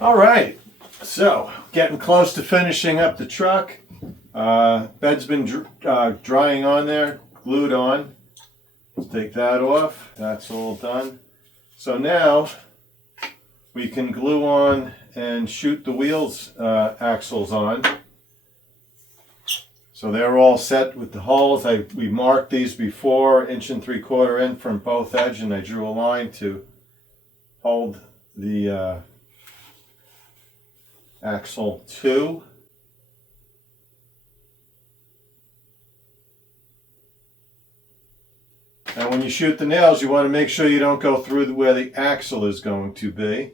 All right, so getting close to finishing up the truck. Bed's been drying on there, glued on. Let's take that off. That's all done. So now we can glue on and shoot the wheels axles on. So they're all set with the holes. We marked these before, 1 3/4 in from both edges, and I drew a line to hold the axle 2. And when you shoot the nails, you want to make sure you don't go through where the axle is going to be.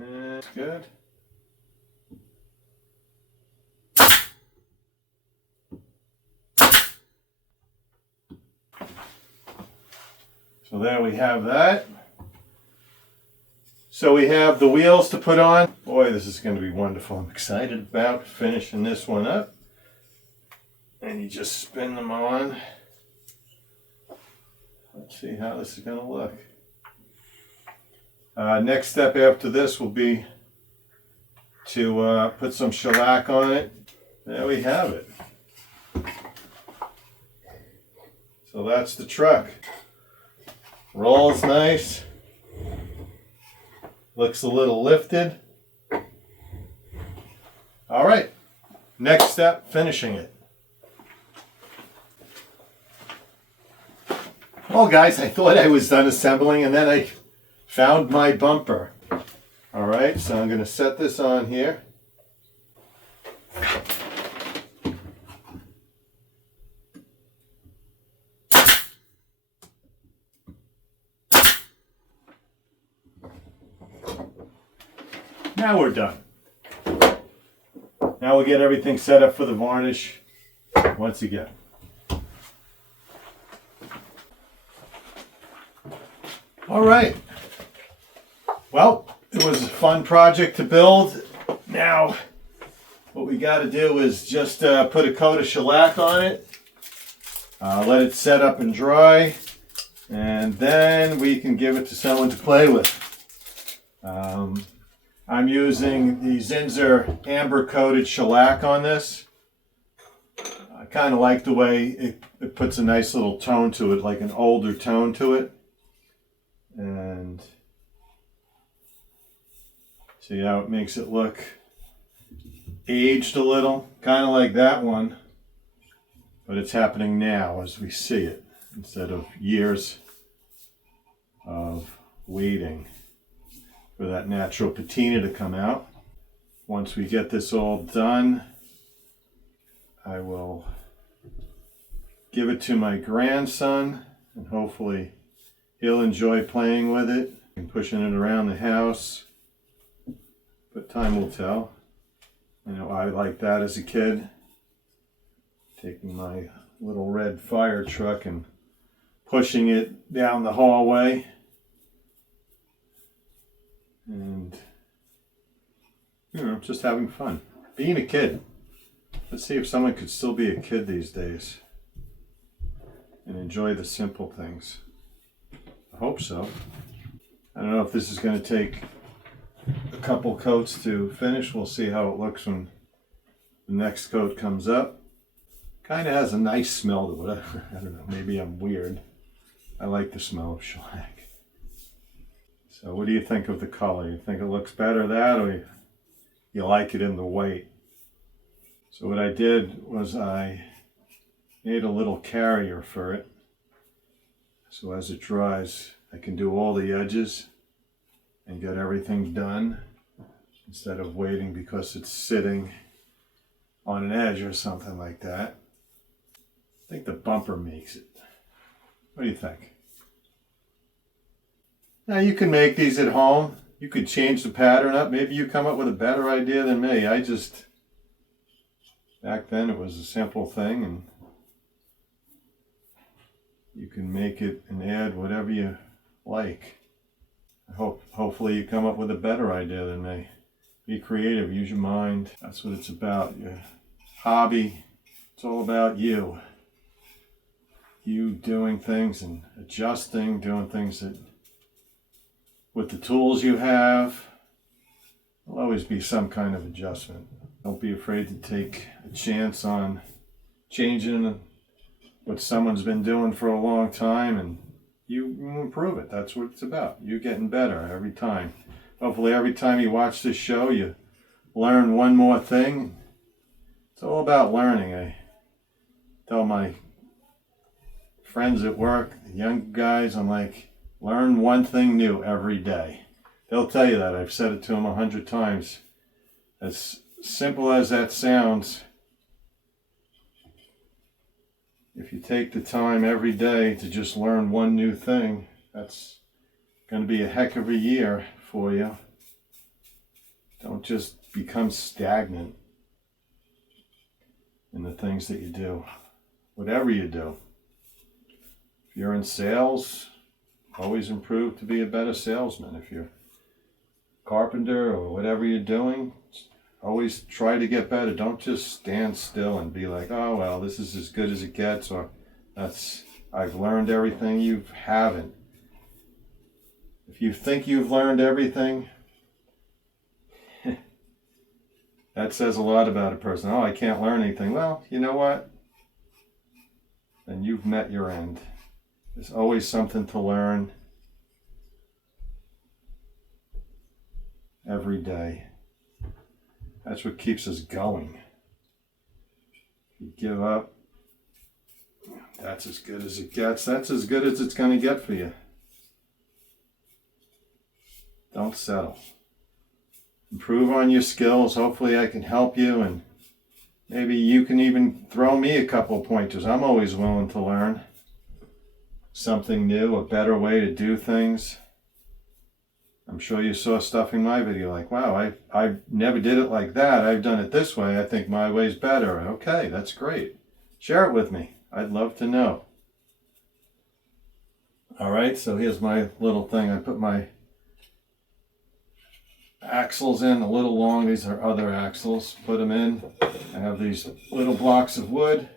That's good. So there we have that. So we have the wheels to put on. Boy, this is going to be wonderful. I'm excited about finishing this one up. And you just spin them on. Let's see how this is going to look. Next step after this will be to put some shellac on it. There we have it. So that's the truck. Rolls nice. Looks a little lifted. All right. Next step, finishing it. Well, guys, I thought I was done assembling, and then I found my bumper. All right, so I'm going to set this on here. Now we're done. Now we'll get everything set up for the varnish once again. All right. Well, it was a fun project to build. Now, what we got to do is just put a coat of shellac on it, let it set up and dry, and then we can give it to someone to play with. I'm using the Zinsser amber coated shellac on this. I kind of like the way it puts a nice little tone to it, like an older tone to it. And see how it makes it look aged a little, kind of like that one, but it's happening now as we see it instead of years of waiting for that natural patina to come out. Once we get this all done, I will give it to my grandson, and hopefully he'll enjoy playing with it and pushing it around the house. But time will tell. I know I liked that as a kid. Taking my little red fire truck and pushing it down the hallway. And, just having fun. being a kid. Let's see if someone could still be a kid these days and enjoy the simple things. I hope so. I don't know if this is going to take a couple coats to finish. We'll see how it looks when the next coat comes up. Kind of has a nice smell to it. I don't know, maybe I'm weird. I like the smell of shellac. So what do you think of the color? You think it looks better that, or you like it in the white? So what I did was I made a little carrier for it. So as it dries, I can do all the edges and get everything done instead of waiting because it's sitting on an edge or something like that. I think the bumper makes it. What do you think? Now you can make these at home. You could change the pattern up. Maybe you come up with a better idea than me. Back then it was a simple thing, and you can make it and add whatever you like. Hopefully you come up with a better idea than me. Be creative, use your mind. That's what it's about. Your hobby, it's all about you. You doing things and adjusting, doing things that with the tools you have. There'll always be some kind of adjustment. Don't be afraid to take a chance on changing what someone's been doing for a long time, and you improve it. That's what it's about. You're getting better every time. Hopefully every time you watch this show, you learn one more thing. It's all about learning. I tell my friends at work, the young guys, I'm like, learn one thing new every day. They'll tell you that. I've said it to them 100 times. As simple as that sounds, if you take the time every day to just learn one new thing, that's going to be a heck of a year for you. Don't just become stagnant in the things that you do. Whatever you do. If you're in sales, always improve to be a better salesman. If you're a carpenter or whatever you're doing, always try to get better. Don't just stand still and be like, oh, well, this is as good as it gets, or I've learned everything. You haven't. If you think you've learned everything, that says a lot about a person. Oh, I can't learn anything. Well, you know what? Then you've met your end. There's always something to learn every day. That's what keeps us going. If you give up, that's as good as it gets. That's as good as it's going to get for you. Don't settle. Improve on your skills. Hopefully I can help you, and maybe you can even throw me a couple pointers. I'm always willing to learn something new, a better way to do things. I'm sure you saw stuff in my video like, wow, I never did it like that. I've done it this way. I think my way's better. Okay, that's great. Share it with me. I'd love to know. All right, so here's my little thing. I put my axles in a little long. These are other axles. Put them in. I have these little blocks of wood.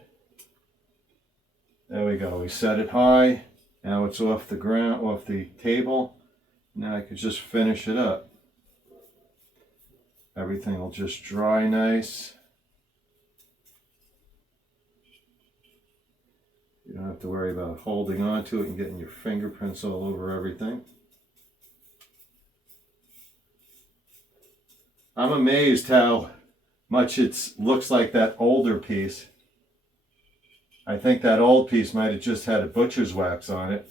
There we go. We set it high. Now it's off the ground, off the table. Now I could just finish it up. Everything will just dry nice. You don't have to worry about holding on to it and getting your fingerprints all over everything. I'm amazed how much it looks like that older piece. I think that old piece might have just had a butcher's wax on it.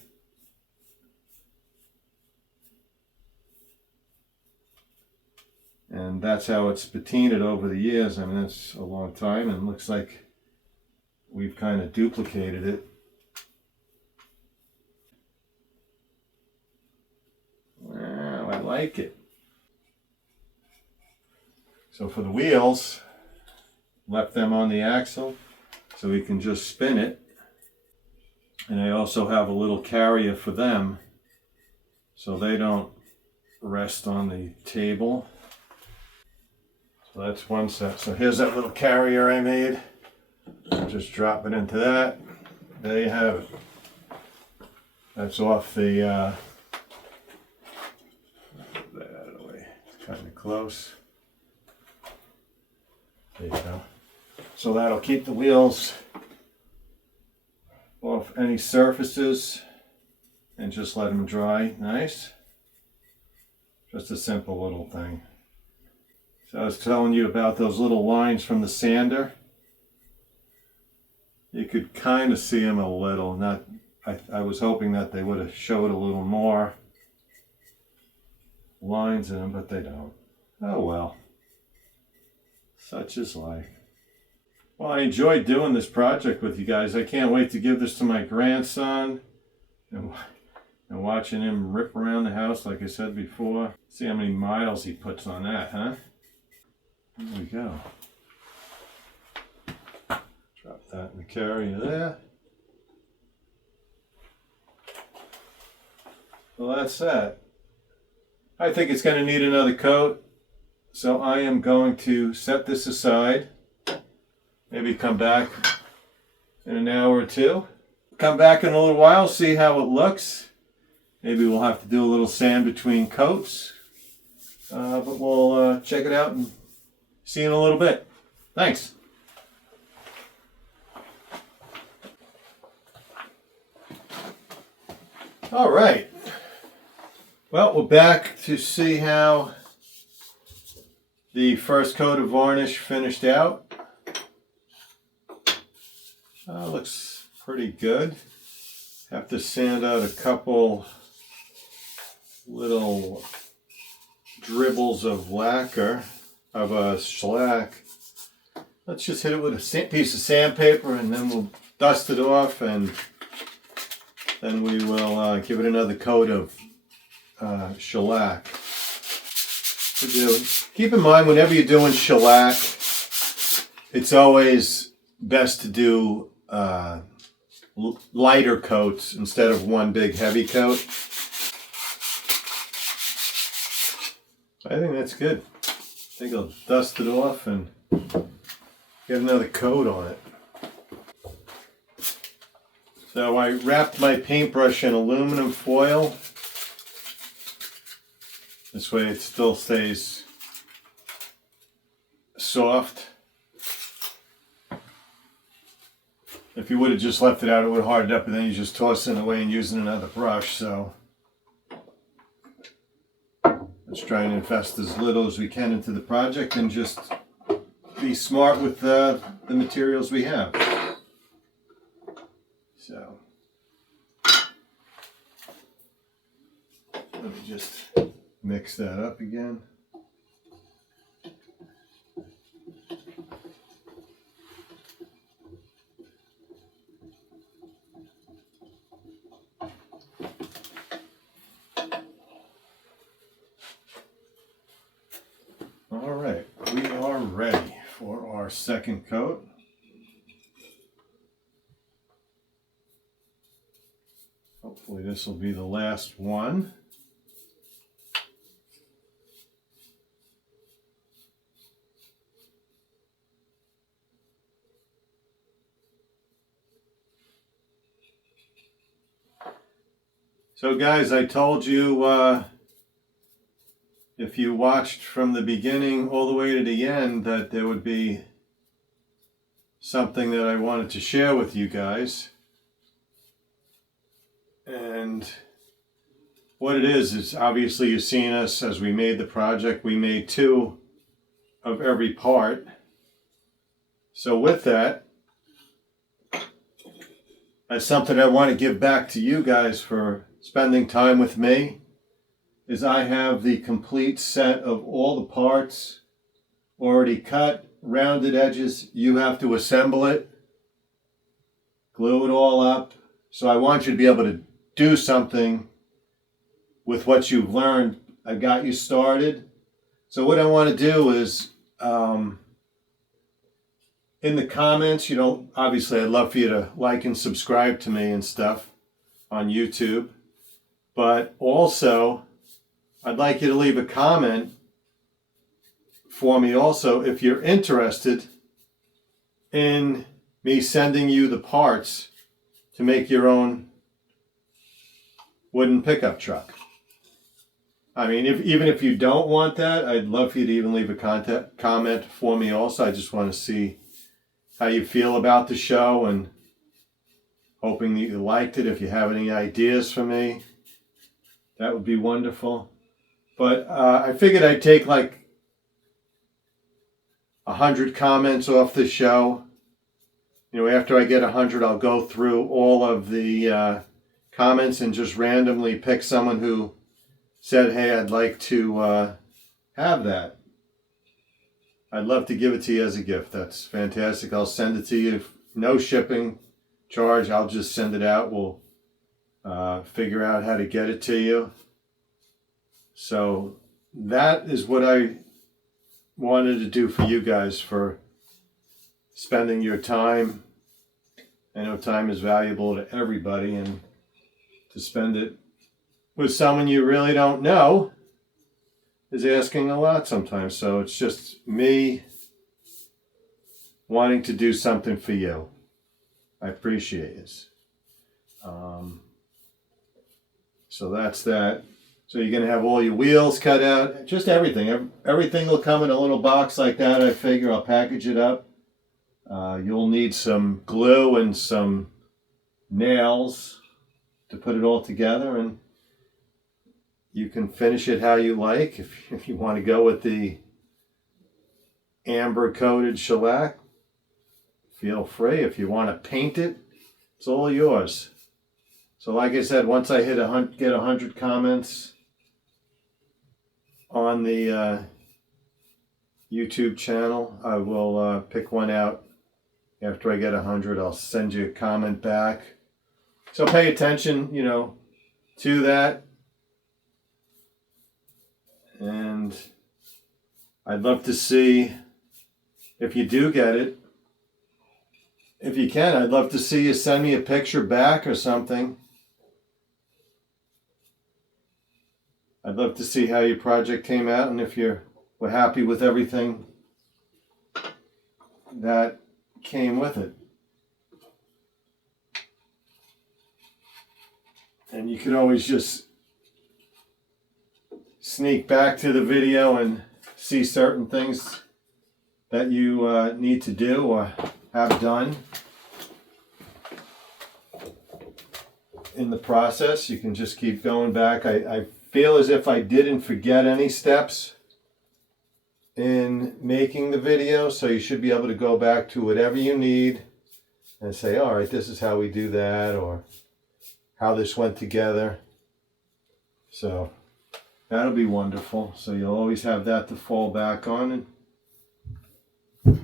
And that's how it's patinaed over the years. I mean, that's a long time, and it looks like we've kind of duplicated it. Well, I like it. So for the wheels, left them on the axle so we can just spin it. And I also have a little carrier for them so they don't rest on the table. So that's one set. So here's that little carrier I made. Just drop it into that. There you have it. That's off the, move that out of the way. It's kind of close. There you go. So that'll keep the wheels off any surfaces and just let them dry nice. Just a simple little thing. So I was telling you about those little lines from the sander. You could kind of see them a little. Not, I was hoping that they would have showed a little more lines in them, but they don't. Oh well. Such is life. Well, I enjoyed doing this project with you guys. I can't wait to give this to my grandson and watching him rip around the house like I said before. See how many miles he puts on that, huh? There we go. Drop that in the carrier there. Well, that's that. I think it's going to need another coat, so I am going to set this aside. Maybe come back in an hour or two. Come back in a little while, see how it looks. Maybe we'll have to do a little sand between coats. But we'll check it out and see you in a little bit. Thanks. All right. Well, we're back to see how the first coat of varnish finished out. Looks pretty good. Have to sand out a couple little dribbles of lacquer, of shellac. Let's just hit it with a piece of sandpaper and then we'll dust it off, and then we will give it another coat of shellac. Keep in mind, whenever you're doing shellac, it's always best to do lighter coats instead of one big heavy coat. I think that's good. I think I'll dust it off and get another coat on it. So I wrapped my paintbrush in aluminum foil. This way it still stays soft. If you would have just left it out, it would have hardened up, and then you just toss it away and using another brush. So let's try and invest as little as we can into the project and just be smart with the materials we have. So let me just mix that up again. All right, we are ready for our second coat. Hopefully this will be the last one. So guys, I told you if you watched from the beginning all the way to the end that there would be something that I wanted to share with you guys. And what it is obviously you've seen us as we made the project. We made 2 of every part. So with that, that's something I want to give back to you guys for spending time with me. Is I have the complete set of all the parts already cut, rounded edges. You have to assemble it, glue it all up. So I want you to be able to do something with what you've learned. I got you started. So what I want to do is, in the comments, obviously I'd love for you to like and subscribe to me and stuff on YouTube. But also, I'd like you to leave a comment for me also if you're interested in me sending you the parts to make your own wooden pickup truck. I mean, even if you don't want that, I'd love for you to even leave a comment for me also. I just want to see how you feel about the show, and hoping that you liked it. If you have any ideas for me, that would be wonderful. But I figured I'd take like 100 comments off the show. You know, after I get 100, I'll go through all of the comments and just randomly pick someone who said, hey, I'd like to have that. I'd love to give it to you as a gift. That's fantastic. I'll send it to you. No shipping charge. I'll just send it out. We'll figure out how to get it to you. So that is what I wanted to do for you guys, for spending your time. I know time is valuable to everybody, and to spend it with someone you really don't know is asking a lot sometimes. So it's just me wanting to do something for you. I appreciate it. So that's that. So you're going to have all your wheels cut out, just everything. Everything will come in a little box like that. I figure I'll package it up. You'll need some glue and some nails to put it all together, and you can finish it how you like. If you want to go with the amber coated shellac, feel free. If you want to paint it, it's all yours. So like I said, once I get 100 comments on the YouTube channel, I will pick one out. After I get 100, I'll send you a comment back. So pay attention, you know, to that. And I'd love to see, if you do get it, if you can, I'd love to see you send me a picture back or something. I'd love to see how your project came out, and if you were happy with everything that came with it. And you could always just sneak back to the video and see certain things that you need to do or have done in the process. You can just keep going back. I feel as if I didn't forget any steps in making the video, so you should be able to go back to whatever you need and say, all right, this is how we do that, or how this went together. So that'll be wonderful. So you'll always have that to fall back on and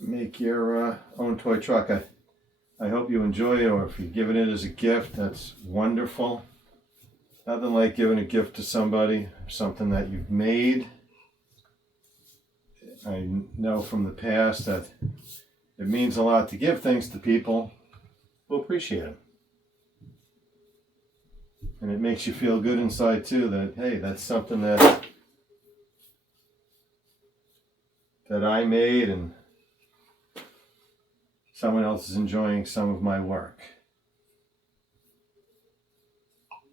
make your own toy truck. I hope you enjoy it, or if you're giving it as a gift, that's wonderful. Nothing like giving a gift to somebody, something that you've made. I know from the past that it means a lot to give things to people who appreciate them. And it makes you feel good inside too, that, hey, that's something that I made, and someone else is enjoying some of my work.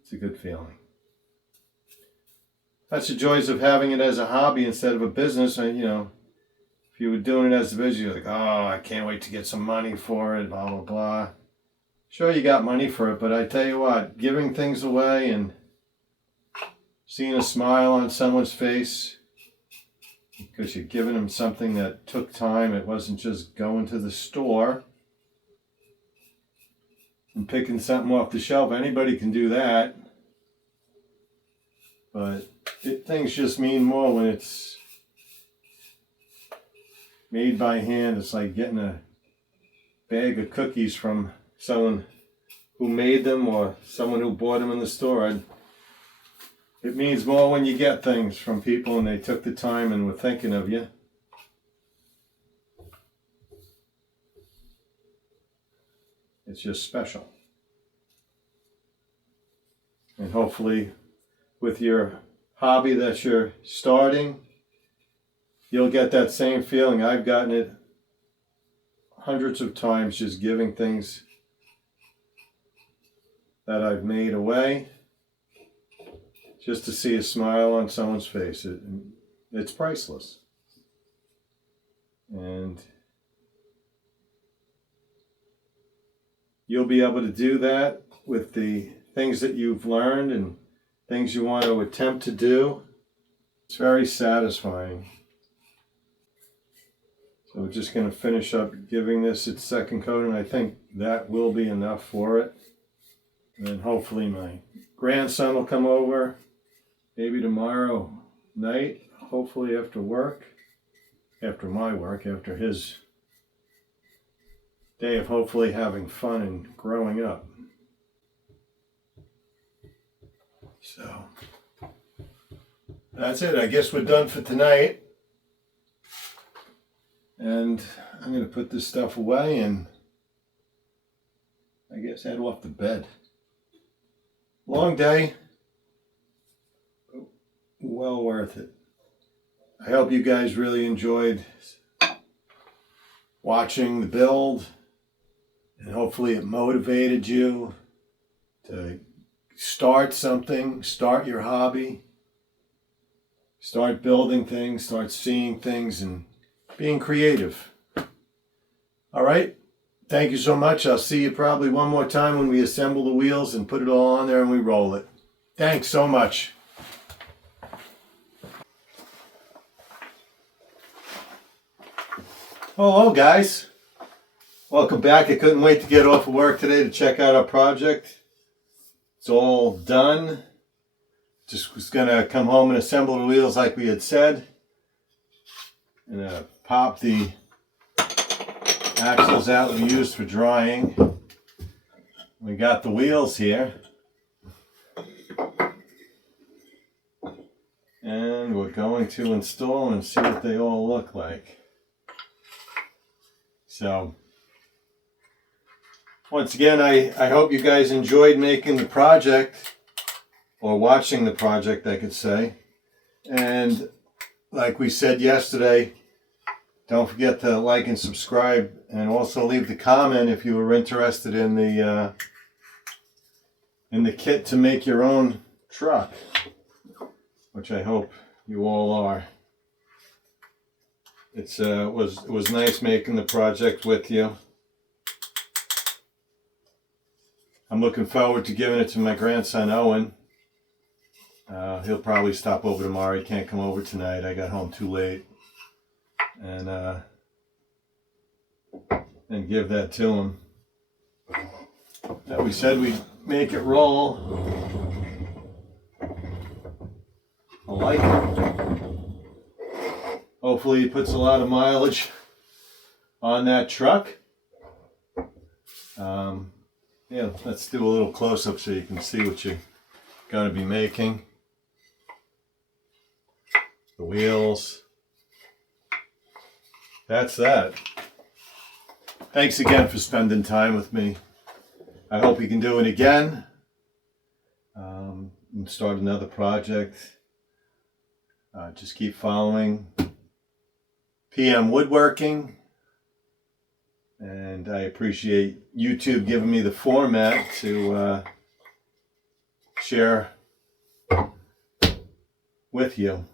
It's a good feeling. That's the joys of having it as a hobby instead of a business. You know, if you were doing it as a business, you're like, oh, I can't wait to get some money for it, blah, blah, blah. Sure, you got money for it, but I tell you what, giving things away and seeing a smile on someone's face because you're giving them something that took time. It wasn't just going to the store and picking something off the shelf. Anybody can do that. But things just mean more when it's made by hand. It's like getting a bag of cookies from someone who made them or someone who bought them in the store. It means more when you get things from people and they took the time and were thinking of you. It's just special. And hopefully with your hobby that you're starting, you'll get that same feeling. I've gotten it hundreds of times just giving things that I've made away, just to see a smile on someone's face. It's priceless. And you'll be able to do that with the things that you've learned and things you want to attempt to do. It's very satisfying. So we're just going to finish up giving this its second coat, and I think that will be enough for it. And then hopefully my grandson will come over, maybe tomorrow night, hopefully after work, after my work, after his day of hopefully having fun and growing up. So that's it. I guess we're done for tonight. And I'm going to put this stuff away and I guess head off to bed. Long day. Well worth it. I hope you guys really enjoyed watching the build, and hopefully it motivated you to start something, start your hobby, start building things, start seeing things, and being creative. All right. Thank you so much. I'll see you probably one more time when we assemble the wheels and put it all on there and we roll it. Thanks so much. Hello guys. Welcome back. I couldn't wait to get off of work today to check out our project. It's all done. Just was going to come home and assemble the wheels like we had said. And pop the axles out we used for drying. We got the wheels here. And we're going to install and see what they all look like. So, once again, I hope you guys enjoyed making the project, or watching the project, I could say. And like we said yesterday, don't forget to like and subscribe, and also leave the comment if you were interested in the kit to make your own truck, which I hope you all are. It was nice making the project with you. I'm looking forward to giving it to my grandson Owen. He'll probably stop over tomorrow. He can't come over tonight. I got home too late. And give that to him. We said we'd make it roll. I like it. Hopefully he puts a lot of mileage on that truck. Yeah, let's do a little close-up so you can see what you're going to be making. The wheels. That's that. Thanks again for spending time with me. I hope you can do it again. And start another project. Just keep following PM Woodworking. And I appreciate YouTube giving me the format to share with you.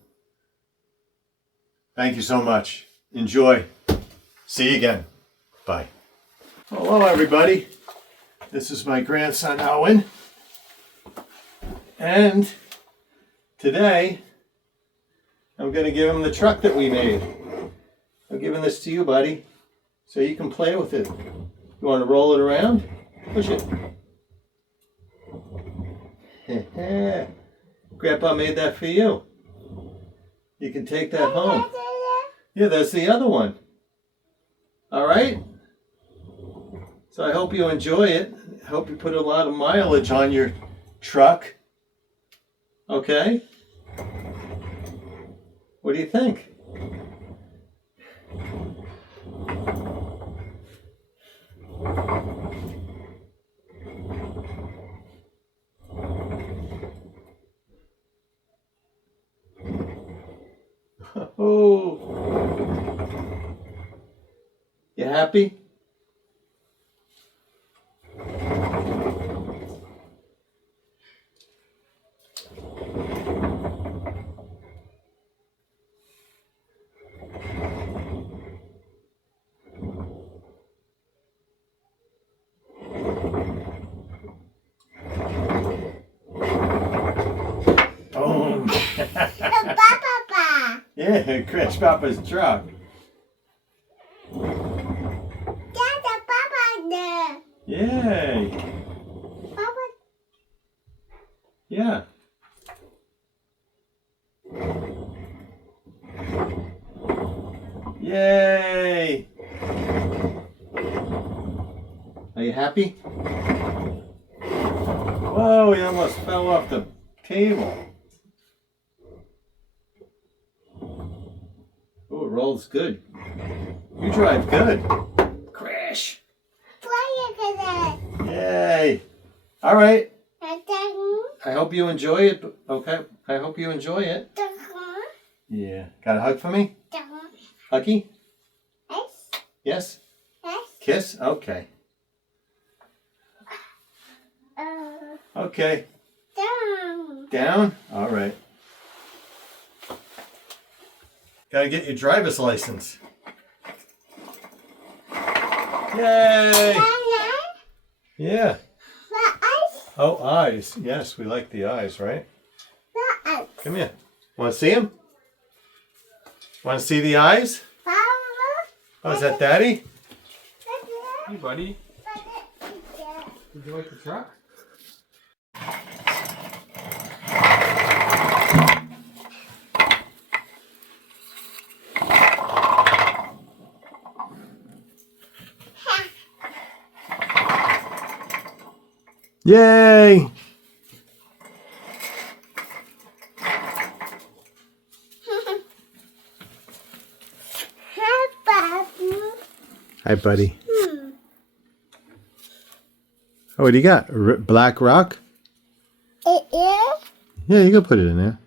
Thank you so much. Enjoy. See you again. Bye. Hello, everybody. This is my grandson, Owen. And today, I'm going to give him the truck that we made. I'm giving this to you, buddy, so you can play with it. You want to roll it around? Push it. Grandpa made that for you. You can take that home. Yeah, that's the other one. All right? So I hope you enjoy it. I hope you put a lot of mileage on your truck. Okay? What do you think? Oh. You happy? Boom. Papa. Yeah, Chris Papa's truck. That's a papa there. Yay. Papa. Yeah. Yay. Are you happy? Whoa, he almost fell off the table. Oh, it rolls good. You drive good. Crash. Yay. All right. I hope you enjoy it. Okay. I hope you enjoy it. Yeah. Got a hug for me? Huggy? Yes? Kiss? Okay. Okay. Down? All right. Gotta get your driver's license. Yay! Yeah. Oh, eyes. Yes, we like the eyes, right? Come here. Want to see them? Want to see the eyes? Oh, is that Daddy? Hey, buddy. Did you like the truck? Yay! Hi, buddy. Oh, what do you got? Black rock? It is? Yeah, you can put it in there.